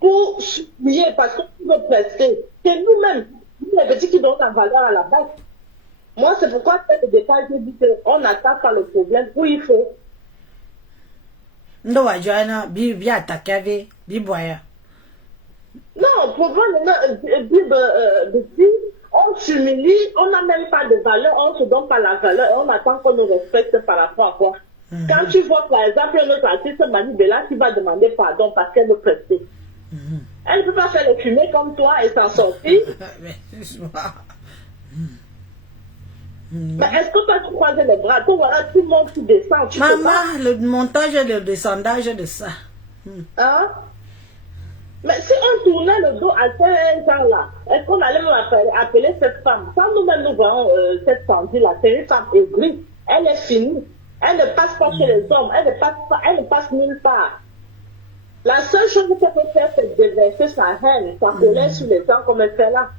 pour supplier parce qu'on veut prester? C'est nous-mêmes, nous les petits qui donnent la valeur à la base. Moi, c'est pourquoi au départ, je dis qu'on attaque par le problème où il faut. Non, bien attaqué, non, problème, on s'humilie, on n'a même pas de valeur, on ne se donne pas la valeur et on attend qu'on nous respecte par rapport à quoi. Quand tu vois, par exemple, notre artiste Manibela qui va demander pardon parce qu'elle veut prester. Elle ne peut pas faire le fumer comme toi et s'en sortir. Mais est-ce que toi tu croises les bras? Toi, voilà, tout le monde qui descend. Maman, le montage et le descendage de ça. Hein? Mais si on tournait le dos à ces gens-là, est-ce qu'on allait même appeler cette femme? Quand nous-mêmes nous voyons cette Sandy-là, c'est une femme aigrie. Elle est finie. Elle ne passe pas chez les hommes. Elle ne passe nulle part. La seule chose qu'elle peut faire, c'est déverser sa haine, sa colère sur les gens comme elle fait là.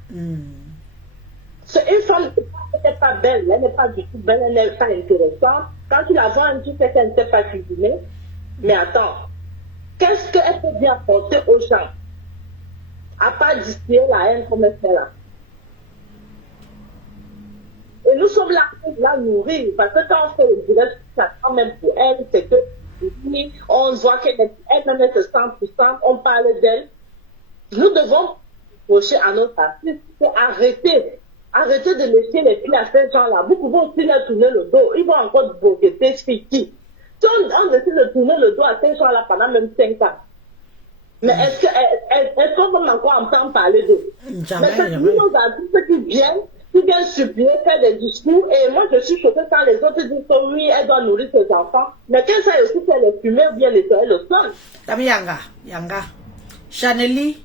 C'est une femme qui n'est pas belle. Elle n'est pas du tout belle. Elle n'est pas intéressante. Quand tu la vois, tu sais qu'elle ne sait pas cuisiner. Mais attends. Qu'est-ce qu'elle peut bien apporter aux gens? À part distiller la haine comme elle fait là. Et nous sommes là pour la nourrir. Parce que quand on fait le direct, ça quand même pour elle, c'est que on voit qu'elle-même se sent puissante, on parle d'elle. Nous devons approcher à notre artiste pour arrêter de laisser les pieds à ces gens-là. Vous pouvez aussi leur tourner le dos. Ils vont encore boqueter ce qui. Si on décide de tourner le dos à ces gens-là pendant même 5 ans, mais est-ce qu'on va encore entendre parler d'eux? Mais c'est nos artistes qui viennent supplier, faire des discours, et moi je suis choquée quand les autres disent que oui, elle doit nourrir ses enfants, mais qu'elle sait aussi faire les fumer ou bien nettoyer le sol. Tabi Yanga, Chaneli,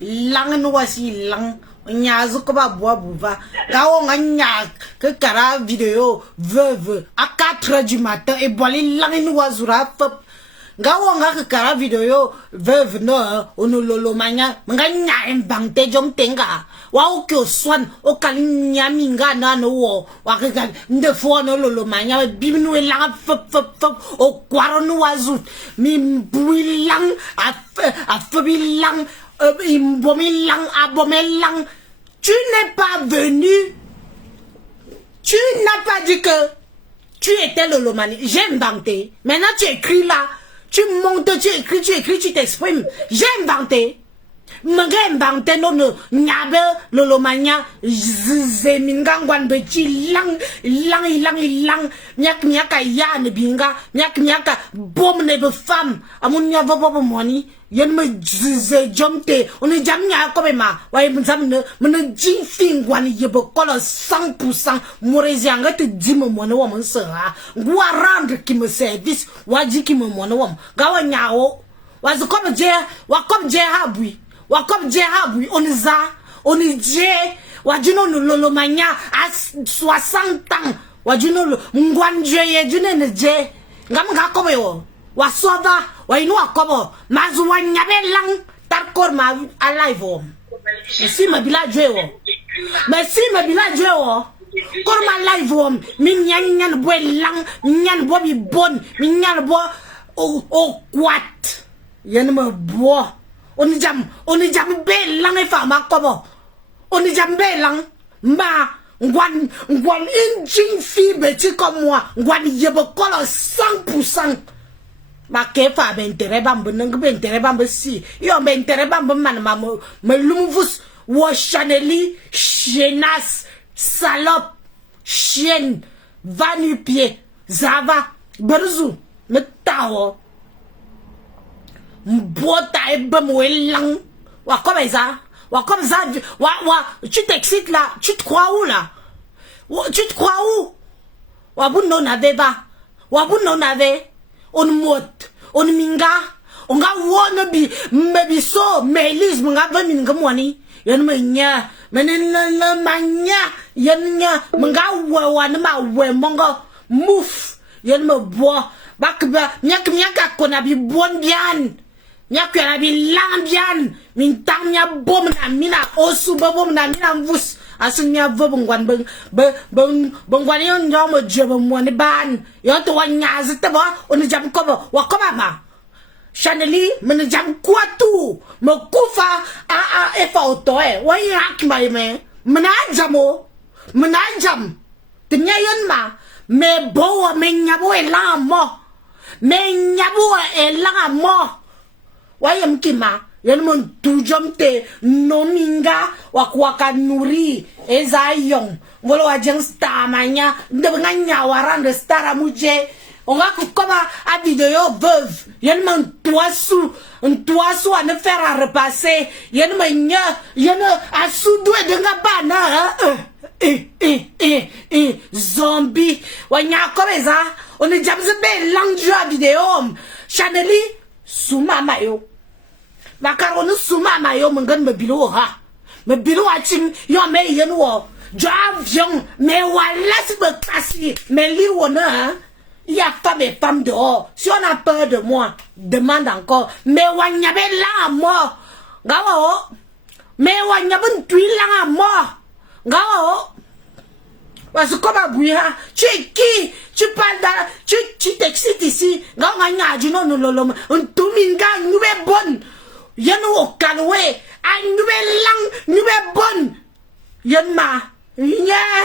lang noisi lang. Nyazu ko ba bois bouva gawo nga que kara vidéo veuve à 4h du matin et boili langi wazura pop gawo nga que kara vidéo veuve no onololo manya nga embangte jom tenga wa o ke swan o kalinya minga na no wa ke ga nde fo no lolo manya bibinu langa fop o kwaro no wazut mi builang a fobilang Abomelang, tu n'es pas venu, tu n'as pas dit que tu étais le Lomani. J'ai inventé. Maintenant tu écris là, tu montes, tu écris, tu t'exprimes. J'ai inventé. Manga inventé non nyabe lolomania zemingangwan beti lang miaka ya ne binga miaka bom ne be femme amunya bobo moni yen me jomte on est jamnya comme ma wa mzam ne me jingfingwan yebo kolo 100% morezianga te dimo mona wa monsera ngwa rendre qui me service wa di qui me mona wa gawa nyao wa comme je habui Wakom Jehabui, on est Wajuno lolo mania à 60 ans. Wajuno Mngwanje, Junen Je, Gamga Kobo, Wasoda, Wainu Akobo, Mazuanyabe Lang, Tarkor ma alive. Merci ma village. Merci ma village. Korma live, Minyan boy lang, Minyan Bobby bon, Minyan bo, oh, what? Yanma bo. On est jam be lang e fama kobo. On est jam be lang ma une jeune fille bêtise comme moi, je me colle 100%. Ma kefa m'intéresse pas, si. Yo m'intéresse pas, me lumvus, wa chaneli, chenasse, salope, chienne, va nu pied, zava, berzu, me tao. M'bota et bemouelang. Wa comme ça. Wa comme ça. Tu t'excites là. Tu te crois où là? Tu te crois où? Wa bu non avait pas. Wa bu non avait. On mot. On minga. On ga wona bi. Mebiso. Melis. Mga va minga mwani. Yan me nya. Menen la manya. Yan nya. Mga wana ma we mongo. Mouf. Yan me bois. Bakba. Miaka kona bi bon bien. Miaka na bi lang bien. Min tang nya bom na mina. Osu bom na mina mvus. Asun nya vobongwan bongwan yon mo jobo mwani ban. Yon to wanya zitaba. On jam kobo. Wakoma ma. Chaneli, me jam kwa tu. Me kufa a efa otoe. Wayak ma yeme. Mena jamo. Mena jam. Tenya yon ma. Me boa me nyabo e la mo. Me nyabo e la mo. Wayem kima. Yon mon tujom te nominga wakwaka nuri ezayong volo wajeng star manya ndebanga nyawaran de star amuje on va koma a vidéo veuve yon mon toisu à ne faire à repasser yon manya yon a soudou de ngabana zombie wanya komeza on est jamze be langjo a vidéo chaneli suma mayo Macaroni suma ma yo mungan me bilo ha. Me bilo achim yo me yen wo. Jo avion me wala si me passi. Me li wona. Il y a femme dehors. Si on a peur de moi, demande encore. Me wanyabe la mort. Gawa me wanyabe tui la mort. Gawa parce que comme bouya, tu es qui? Tu parles dans tu t'excites ici. Gawa nya du non lolom. Un tuminga nouvelle bonne. Yen wo kanwe a nube bon yen ma nyare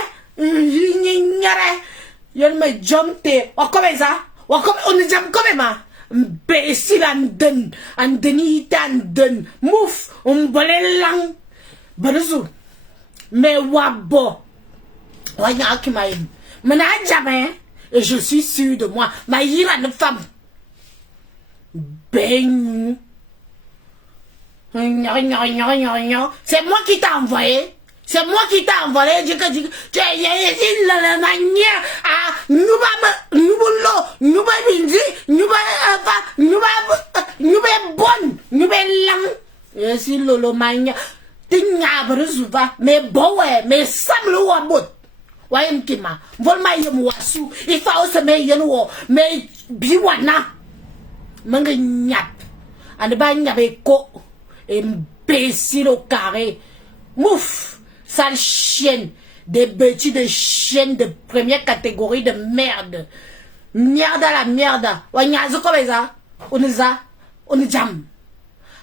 yen me jomte wakome za wakome on jam kome ma besil anden anden mouf on bole lang beruzu me wabo wanya akimaim mena jamais et je suis sûr de moi ma yira une femme ben. C'est moi qui t'ai envoyé. C'est moi qui t'ai envoyé. Tu es la manière à nous bonne, nous lang. Je suis lolo mania. Tinyabre zuba, mais bon ouais, mais samlo wabot. Wayem kima, vol ma yem wasu. Il faut aussi me yenwo, mais biwana. Manga nyap. Ande ba nyabe ko. Imbécile au carré. Mouf, sale chienne. Des bêtises de chienne de première catégorie de merde. Merde à la merde. Wanyazo comme ça. On est ça. On est jam.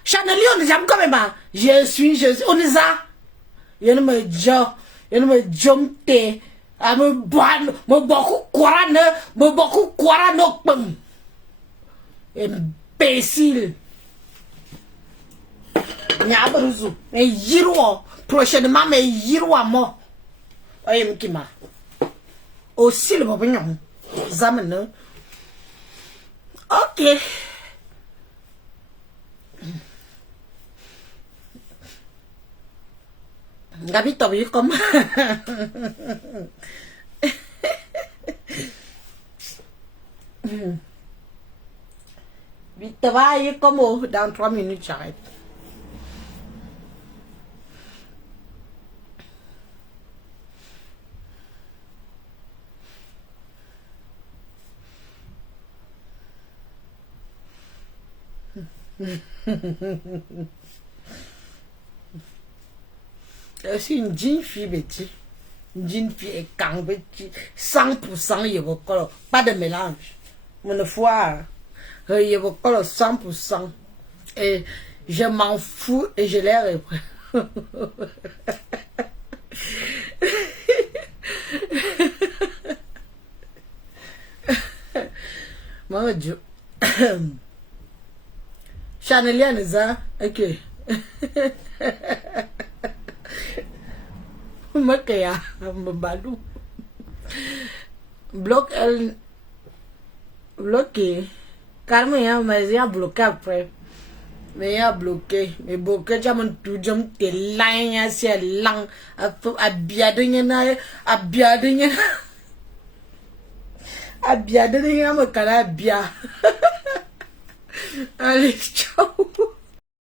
Chaneli, on est jam comme ça. Je suis. On est ça. Y'en me jo. Y'en me jomte. A me boine. Me beaucoup courane. Me beaucoup courane au pum. Imbécile. Nyabaruzu, mais yirwa, prochainement, mais yirwa mo. Oye mkima. Aussi le babignon. Zamene. Ok. Gabi tobi comme. Vite va y comme dans 3 minutes j'arrête. Je suis une jeune fille, Betty. Une jeune fille quand Betty. 100% Yevokolo. Pas de mélange. Mon foi, Yevokolo 100%. Et je m'en fous et je l'ai repris. Moi, je... Chanelian is ça? Ok. Makaya, Mbadou. Bloc elle. Bloqué. Carmen, hein, mais il y a bloqué après. Mais il y a bloqué. Mais bloqué, j'ai mon tout, j'ai mon télan, c'est lang. A biadouin, a biadouin. A biadouin, me cala bia. Allez, ciao.